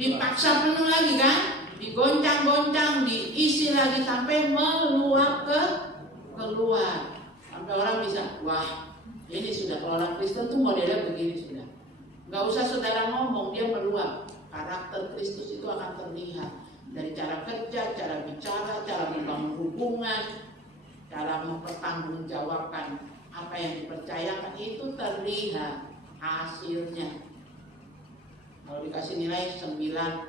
dipaksa penuh lagi kan? Digoncang-goncang, diisi lagi sampai meluap keluar. Sampai orang bisa, wah ini sudah, kalau orang Kristen tuh modelnya begini sudah. Gak usah saudara ngomong, dia meluap. Karakter Kristus itu akan terlihat dari cara kerja, cara bicara, cara membangun hubungan, cara mempertanggungjawabkan apa yang dipercayakan, itu terlihat hasilnya. Kalau dikasih nilai 9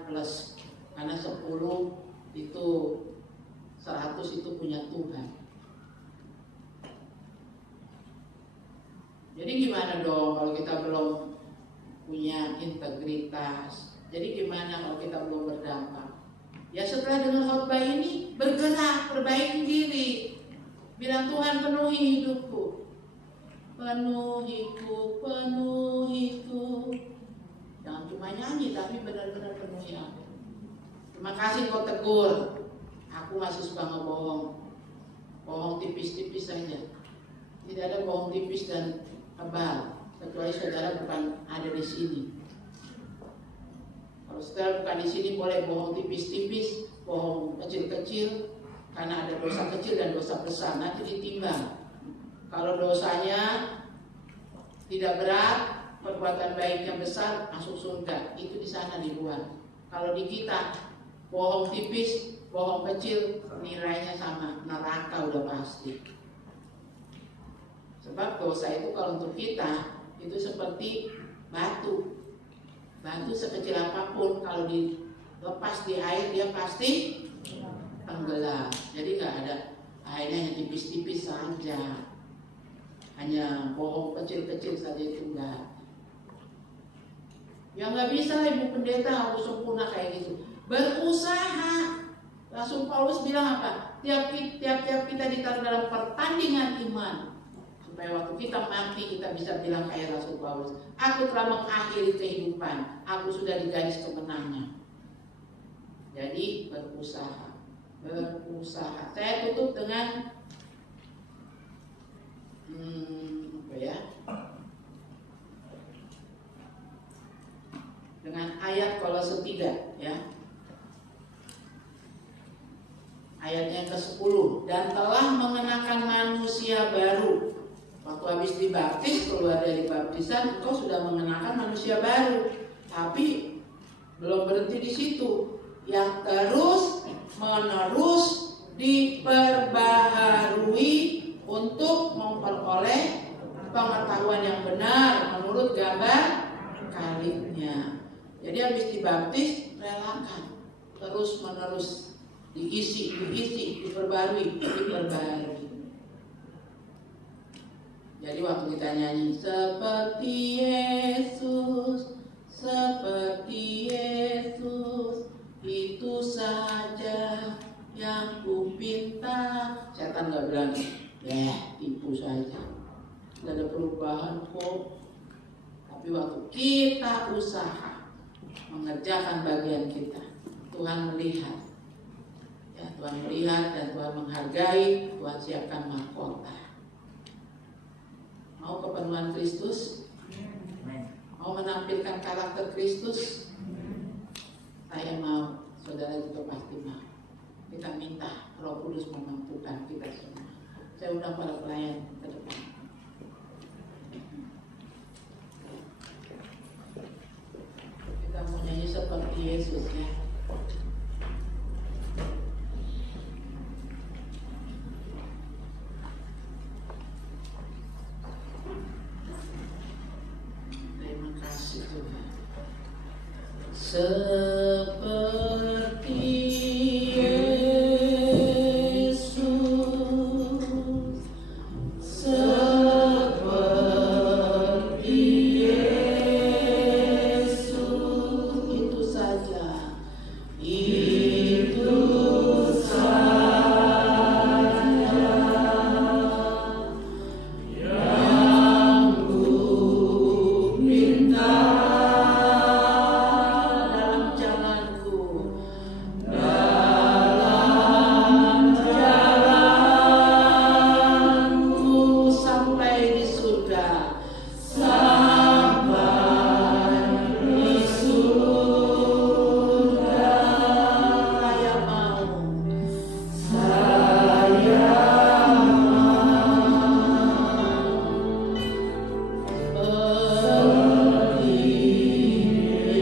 plus, karena 10 itu 100 itu punya Tuhan. Jadi gimana dong kalau kita belum punya integritas? Jadi gimana kalau kita belum berdampak? Ya setelah dengar khotbah ini, bergerak, perbaiki diri. Bilang, Tuhan penuhi hidupku. Penuhiku. Jangan cuma nyanyi, tapi benar-benar penuhi aku. Terima kasih kau tegur. Aku masih suka ngebohong. Bohong tipis-tipis saja. Tidak ada bohong tipis dan tebal. Kecuali saudara bukan ada di sini. Kalau saudara bukan di sini boleh bohong tipis-tipis, bohong kecil-kecil, karena ada dosa kecil dan dosa besar, nanti ditimbang. Kalau dosanya tidak berat, perbuatan baiknya besar, masuk surga. Itu di sana di luar. Kalau di kita, bohong tipis, bohong kecil, nilainya sama, neraka udah pasti. Sebab dosa itu kalau untuk kita itu seperti batu. Batu sekecil apapun kalau dilepas di air dia pasti tenggelam. Jadi nggak ada, airnya hanya tipis-tipis saja, hanya bohong kecil-kecil saja itu enggak. Ya nggak bisa lah Ibu Pendeta harus sempurna kayak gitu. Berusaha. Rasul Paulus bilang apa? Tiap-tiap kita ditaruh dalam pertandingan iman. Supaya waktu kita mati kita bisa bilang kayak Rasul Paulus, aku telah mengakhiri kehidupan, aku sudah di garis kemenangan. Jadi berusaha. Saya tutup dengan apa ya? 3 ya. Ayatnya ke-10, dan telah mengenakan manusia baru. Waktu habis dibaptis, keluar dari baptisan, engkau sudah mengenakan manusia baru. Tapi belum berhenti di situ, yang terus menerus diperbaharui untuk memperoleh pengetahuan yang benar menurut gambar kalibnya. Jadi habis dibaptis, relakan, terus menerus diisi, diperbarui. Jadi waktu kita nyanyi seperti Yesus, itu saja yang ku pinta. Setan gak bilang, tipu saja, gak ada perubahan kok. Tapi waktu kita usaha mengerjakan bagian kita, Tuhan melihat. Ya, Tuhan melihat dan Tuhan menghargai, Tuhan siapkan mahkota. Mau kepenuhan Kristus? Mau menampilkan karakter Kristus? Saya mau, saudara juga pasti mau. Kita minta Roh Kudus memampukan kita semua. Saya undang para pelayan ke depan. Kita mau nyanyi seperti Yesus ya. Terima kasih Tuhan. Seperti Yesus, seperti Yesus, itu saja, itu saja yang ku minta dalam jalanku, sampai di surga, sampai di surga. Saya mau, seperti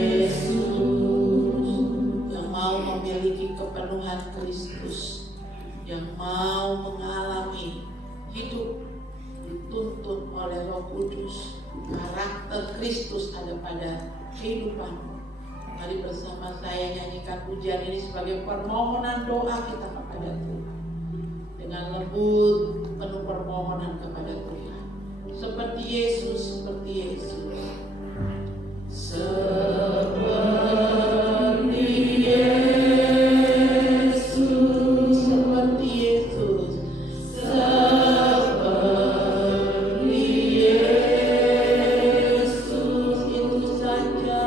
Yesus, yang mau memiliki kepenuhan Kristus, yang mau mengalami hidup dituntun oleh Roh Kudus. Karakter Kristus ada pada kehidupanmu. Mari bersama saya nyanyikan pujian ini sebagai permohonan doa kita kepada Tuhan. Dengan lembut, penuh permohonan kepada Tuhan. Seperti Yesus, seperti Yesus. Seperti Yesus, seperti Yesus. Seperti Yesus, itu saja,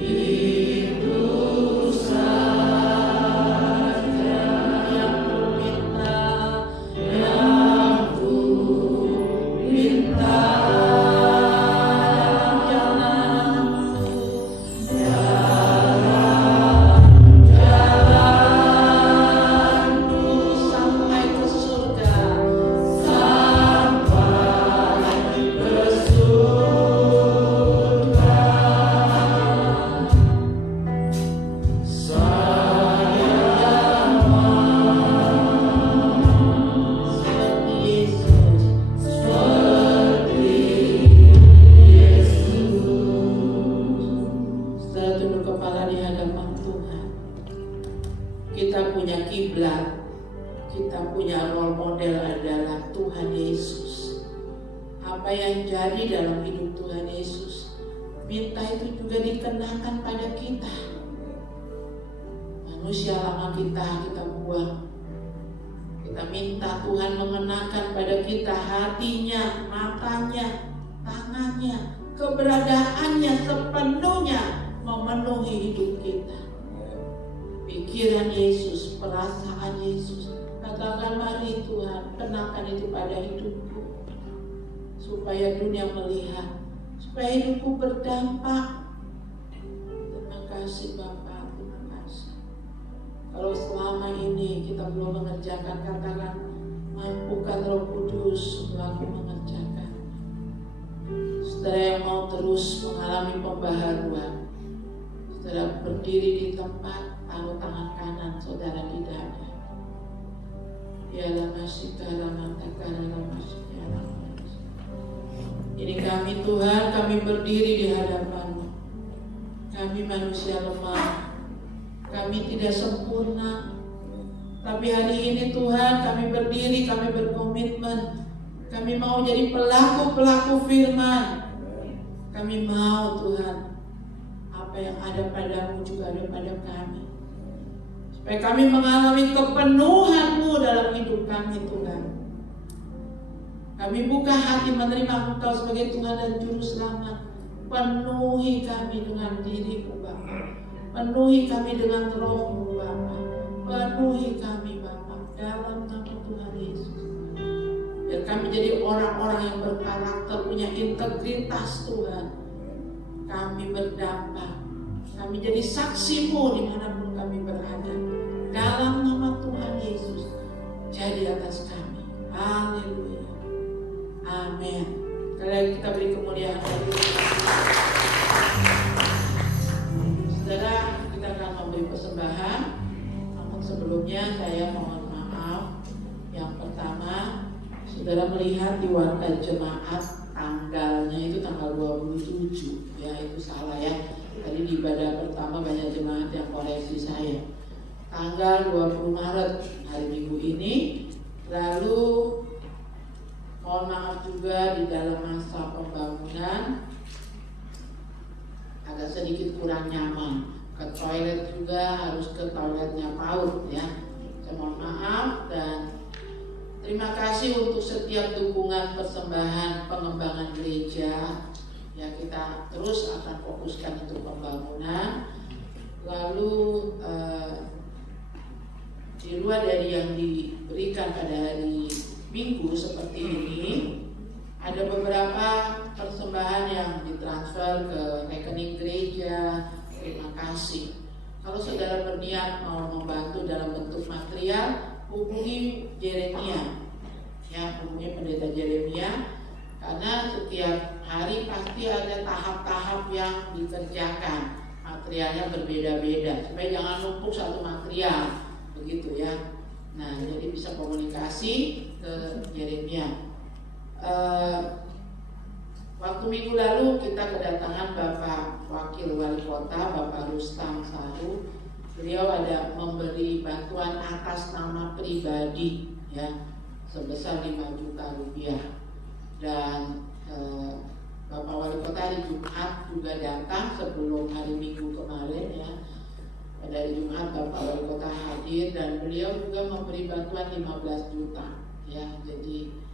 itu saja yang ku minta, yang ku minta dalam jalanku, jalanku sampai ke surga, sampai ke surga. Saya mau seperti Yesus, seperti Yesus. Setelah tunduk kepala di hadapan Tuhan, kita punya kiblat, kita punya role model adalah Tuhan Yesus. Apa yang jadi dalam hidup Tuhan Yesus, minta itu juga dikenakan pada kita. Manusia lama kita buang. Kita minta Tuhan mengenakan pada kita hatinya, matanya, tangannya, keberadaannya sepenuhnya memenuhi hidup kita. Pikiran Yesus, perasaan Yesus. Katakan, mari Tuhan, kenakan itu pada hidupku. Supaya dunia melihat, supaya hidupku berdampak. kasih Bapak, terima kasih. Kalau selama ini kita belum mengerjakan, katakan mampukan Roh Kudus selalu mengerjakan. Saudara yang mau terus mengalami pembaharuan, saudara berdiri di tempat, taruh tangan kanan saudara di dada. Yalah masih ini kami Tuhan, kami berdiri di hadapan-Mu. Kami manusia lemah, kami tidak sempurna. Tapi hari ini Tuhan kami berdiri, kami berkomitmen. Kami mau jadi pelaku-pelaku firman. Kami mau Tuhan, apa yang ada padamu juga ada pada kami. Supaya kami mengalami kepenuhan-Mu dalam hidup kami Tuhan. Kami buka hati menerima Engkau sebagai Tuhan dan Juru Selamat. Penuhi kami dengan diri-Mu Bapa. Penuhi kami dengan Roh-Mu Bapa. Penuhi kami Bapa dalam nama Tuhan Yesus. Biar kami jadi orang-orang yang berkarakter, punya integritas Tuhan. Kami berdampak. Kami jadi saksi-Mu dimanapun kami berada. Dalam nama Tuhan Yesus. Jadi atas kami. Haleluya. Amin. Sekali kita beri kemuliaan dari Saudara, kita akan memberi persembahan. Namun sebelumnya saya mohon maaf. Yang pertama, saudara melihat di warta jemaat tanggalnya itu tanggal 27. Ya, itu salah ya. Tadi di ibadah pertama banyak jemaat yang koreksi saya. Tanggal 20 Maret hari Minggu ini. Lalu mohon maaf juga di dalam masa pembangunan agak sedikit kurang nyaman. Ke toilet juga harus ke toiletnya PAUD ya. Saya mohon maaf dan terima kasih untuk setiap dukungan persembahan pengembangan gereja. Ya, kita terus akan fokuskan untuk pembangunan. Lalu di luar dari yang diberikan pada hari Minggu seperti ini, ada beberapa persembahan yang ditransfer ke rekening gereja. Terima kasih. Kalau saudara berniat mau membantu dalam bentuk material, hubungi Jeremia. Ya, hubungi pendeta Jeremia. Karena setiap hari pasti ada tahap-tahap yang dikerjakan. Materialnya berbeda-beda. Supaya jangan numpuk satu material. Begitu ya. Nah, jadi bisa komunikasi ke Yeremia. Waktu minggu lalu kita kedatangan Bapak Wakil Wali Kota, Bapak Rustam Saru. Beliau ada memberi bantuan atas nama pribadi ya sebesar 5 juta rupiah. Dan Bapak Wali Kota hari Jumat juga datang sebelum hari Minggu kemarin ya. Pada hari Jumat Bapak Wali Kota hadir dan beliau juga memberi bantuan 15 juta ya. Jadi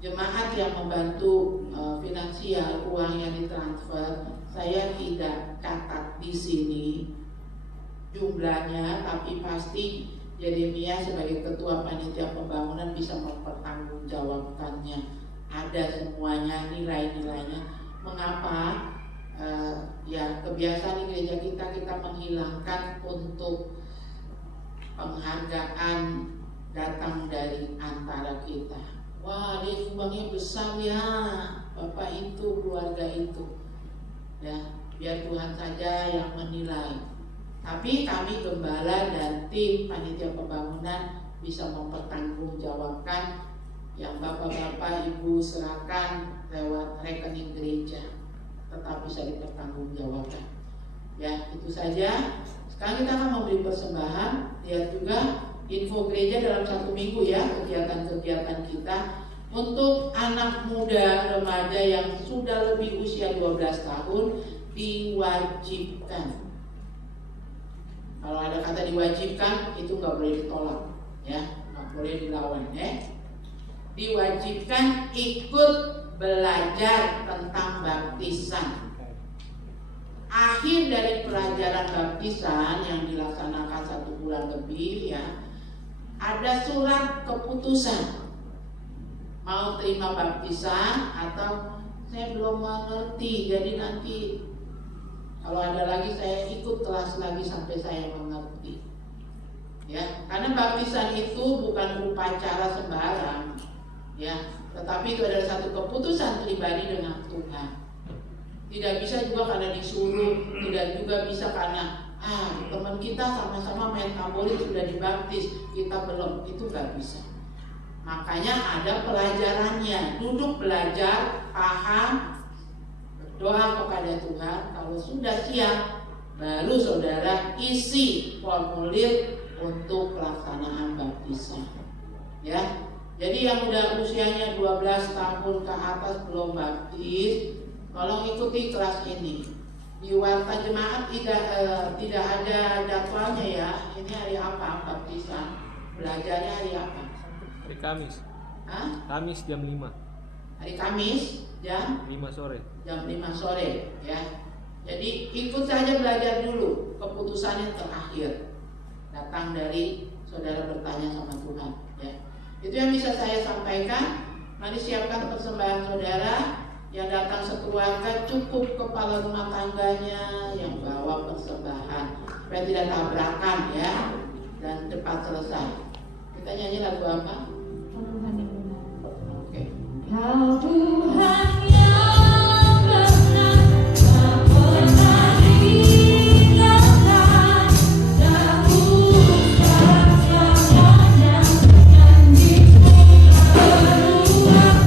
jemaat yang membantu finansial uang yang ditransfer, saya tidak catat di sini jumlahnya, tapi pasti Yeremia sebagai ketua panitia pembangunan bisa mempertanggungjawabkannya. Ada semuanya nilai-nilainya. Mengapa? Ya kebiasaan di gereja kita menghilangkan untuk penghargaan datang dari antara kita. Wah, dia sumbangnya besar ya, Bapak itu, keluarga itu. Ya, biar Tuhan saja yang menilai. Tapi kami gembala dan tim panitia pembangunan bisa mempertanggungjawabkan yang bapak-bapak ibu serahkan lewat rekening gereja, tetap bisa dipertanggungjawabkan. Ya, itu saja. Sekarang kita akan memberi persembahan. Lihat juga info gereja dalam 1 minggu ya, kegiatan-kegiatan kita untuk anak muda remaja yang sudah lebih usia 12 tahun diwajibkan. Kalau ada kata diwajibkan itu nggak boleh ditolak, ya, nggak boleh dilawan, ya. Diwajibkan ikut belajar tentang baptisan. Akhir dari pelajaran baptisan yang dilaksanakan 1 bulan lebih, ya, ada surat keputusan mau terima baptisan atau saya belum mengerti, jadi nanti Kalau ada lagi saya ikut kelas lagi sampai saya mengerti. Ya, karena baptisan itu bukan upacara sembarang, ya, tetapi itu adalah satu keputusan pribadi dengan Tuhan. Tidak bisa juga karena disuruh, tidak juga bisa karena teman kita sama-sama main tamborin sudah dibaptis, kita belum, itu nggak bisa. Makanya ada pelajarannya, duduk belajar, paham, berdoa kepada Tuhan. Kalau sudah siap, baru saudara isi formulir untuk pelaksanaan baptisan. Ya, jadi yang udah usianya 12 tahun ke atas belum baptis, tolong ikuti kelas ini. Di warta jemaat tidak ada jadwalnya ya. Ini hari apa baptisan? Belajarnya hari apa? Hari Kamis. Kamis jam 5. Hari Kamis jam 5 sore. Jam 5 sore ya. Jadi ikut saja belajar dulu. Keputusannya terakhir datang dari saudara bertanya sama Tuhan ya. Itu yang bisa saya sampaikan. Mari siapkan persembahan saudara. Yang datang sekeluarga, cukup kepala rumah tangganya yang bawa persembahan supaya tidak tabrakan ya, dan cepat selesai. Kita nyanyi lagu apa? Tuhan yang benar. Oke. Kau Tuhan yang benar, tak pernah tinggalkan, dahulu selamanya, janji-Mu berulang.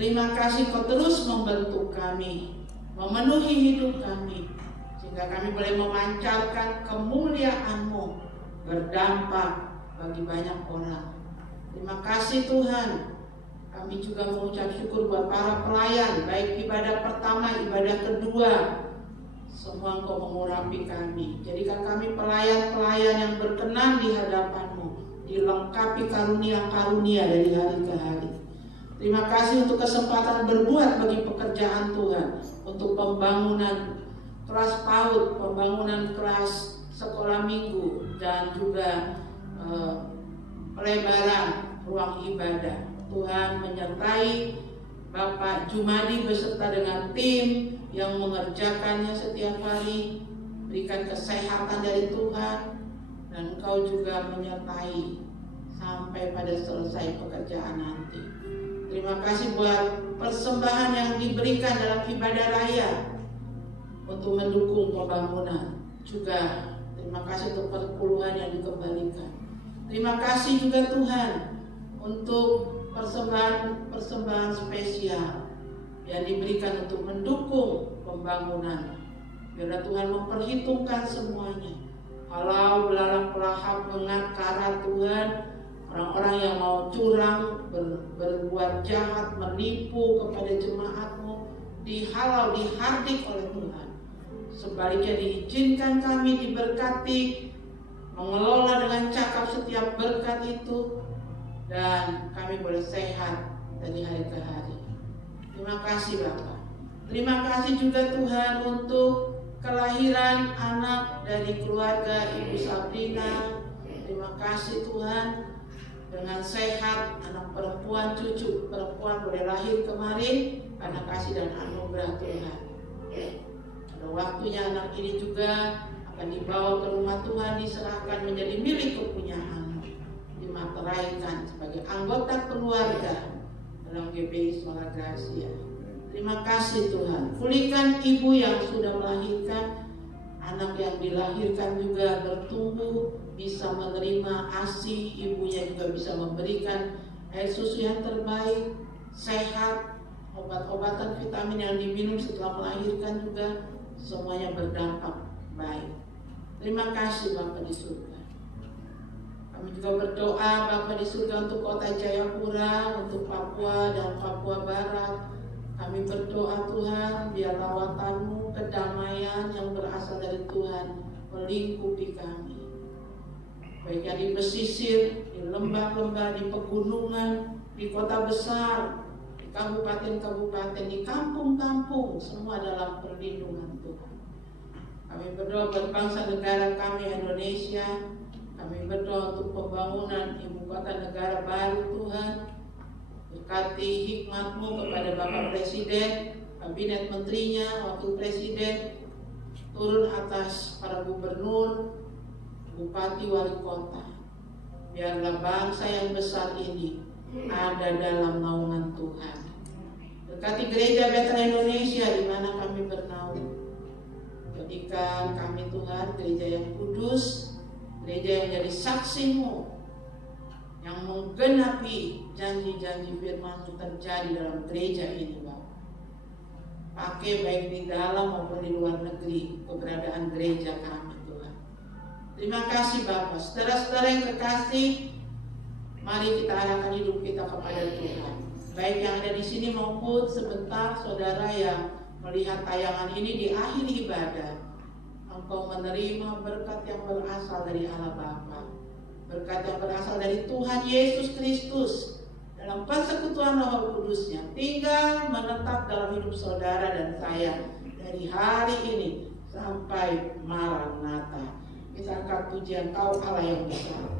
Terima kasih Kau terus membentuk kami, memenuhi hidup kami, sehingga kami boleh memancarkan kemuliaan-Mu, berdampak bagi banyak orang. Terima kasih Tuhan. Kami juga mengucap syukur buat para pelayan, baik ibadah pertama, ibadah kedua. Semua Engkau mengurapi kami. Jadikan kami pelayan-pelayan yang berkenan di hadapan-Mu, dilengkapi karunia-karunia dari hari ke hari. Terima kasih untuk kesempatan berbuat bagi pekerjaan Tuhan, untuk pembangunan kelas PAUD, pembangunan kelas sekolah minggu, dan juga pelebaran ruang ibadah. Tuhan menyertai Bapak Jumadi beserta dengan tim yang mengerjakannya setiap hari. Berikan kesehatan dari Tuhan, dan Engkau juga menyertai sampai pada selesai pekerjaan nanti. Terima kasih buat persembahan yang diberikan dalam ibadah raya untuk mendukung pembangunan. Juga terima kasih untuk perpuluhan yang dikembalikan. Terima kasih juga Tuhan untuk persembahan spesial yang diberikan untuk mendukung pembangunan. Biarlah Tuhan memperhitungkan semuanya. Kalau belalang pelahap mengakar Tuhan, orang-orang yang mau curang, berbuat jahat, menipu kepada jemaatmu, dihalau, dihardik oleh Tuhan. Sebaliknya diizinkan kami diberkati, mengelola dengan cakap setiap berkat itu, dan kami boleh sehat dari hari ke hari. Terima kasih Bapak. Terima kasih juga Tuhan untuk kelahiran anak dari keluarga Ibu Sabrina. Terima kasih Tuhan, dengan sehat anak perempuan, cucu perempuan boleh lahir kemarin karena kasih dan anugerah Tuhan. Pada waktunya anak ini juga akan dibawa ke rumah Tuhan, diserahkan menjadi milik kepunyaan, dimateraikan sebagai anggota keluarga dalam GBI Sekolah Gracia. Terima kasih Tuhan. Pulihkan ibu yang sudah melahirkan, anak yang dilahirkan juga bertumbuh, bisa menerima ASI, ibunya juga bisa memberikan air susu yang terbaik, sehat, obat-obatan vitamin yang diminum setelah melahirkan juga semuanya berdampak baik. Terima kasih Bapak di surga. Kami juga berdoa Bapak di surga untuk kota Jayapura, untuk Papua dan Papua Barat. Kami berdoa Tuhan, biar lawatanmu, kedamaian yang berasal dari Tuhan melingkupi kami. Baik yang di pesisir, di lembah-lembah, di pegunungan, di kota besar, di kabupaten-kabupaten, di kampung-kampung, semua dalam perlindungan Tuhan. Kami berdoa buat bangsa negara kami Indonesia. Kami berdoa untuk pembangunan ibu kota negara baru Tuhan. Berkati hikmat-Mu kepada Bapak Presiden, Kabinet Menterinya, Wakil Presiden, turun atas para gubernur, bupati, wali kota. Biarlah bangsa yang besar ini ada dalam naungan Tuhan. Berkati gereja Bethel Indonesia di mana kami bernaung. Jadikan kami Tuhan gereja yang kudus, gereja yang menjadi saksi-Mu, yang menggenapi janji-janji firman-Mu terjadi dalam gereja ini Bapak. Pakai baik di dalam maupun di luar negeri keberadaan gereja kami Tuhan. Terima kasih Bapak. Saudara-saudara yang kekasih, mari kita arahkan hidup kita kepada Tuhan. Baik yang ada di sini maupun sebentar saudara yang melihat tayangan ini di akhir ibadah, engkau menerima berkat yang berasal dari Allah Bapa, berkat yang berasal dari Tuhan Yesus Kristus dalam persekutuan Roh Kudusnya, tinggal menetap dalam hidup saudara dan saya dari hari ini sampai Maranatha. Kita angkat pujian Kau Allah yang besar.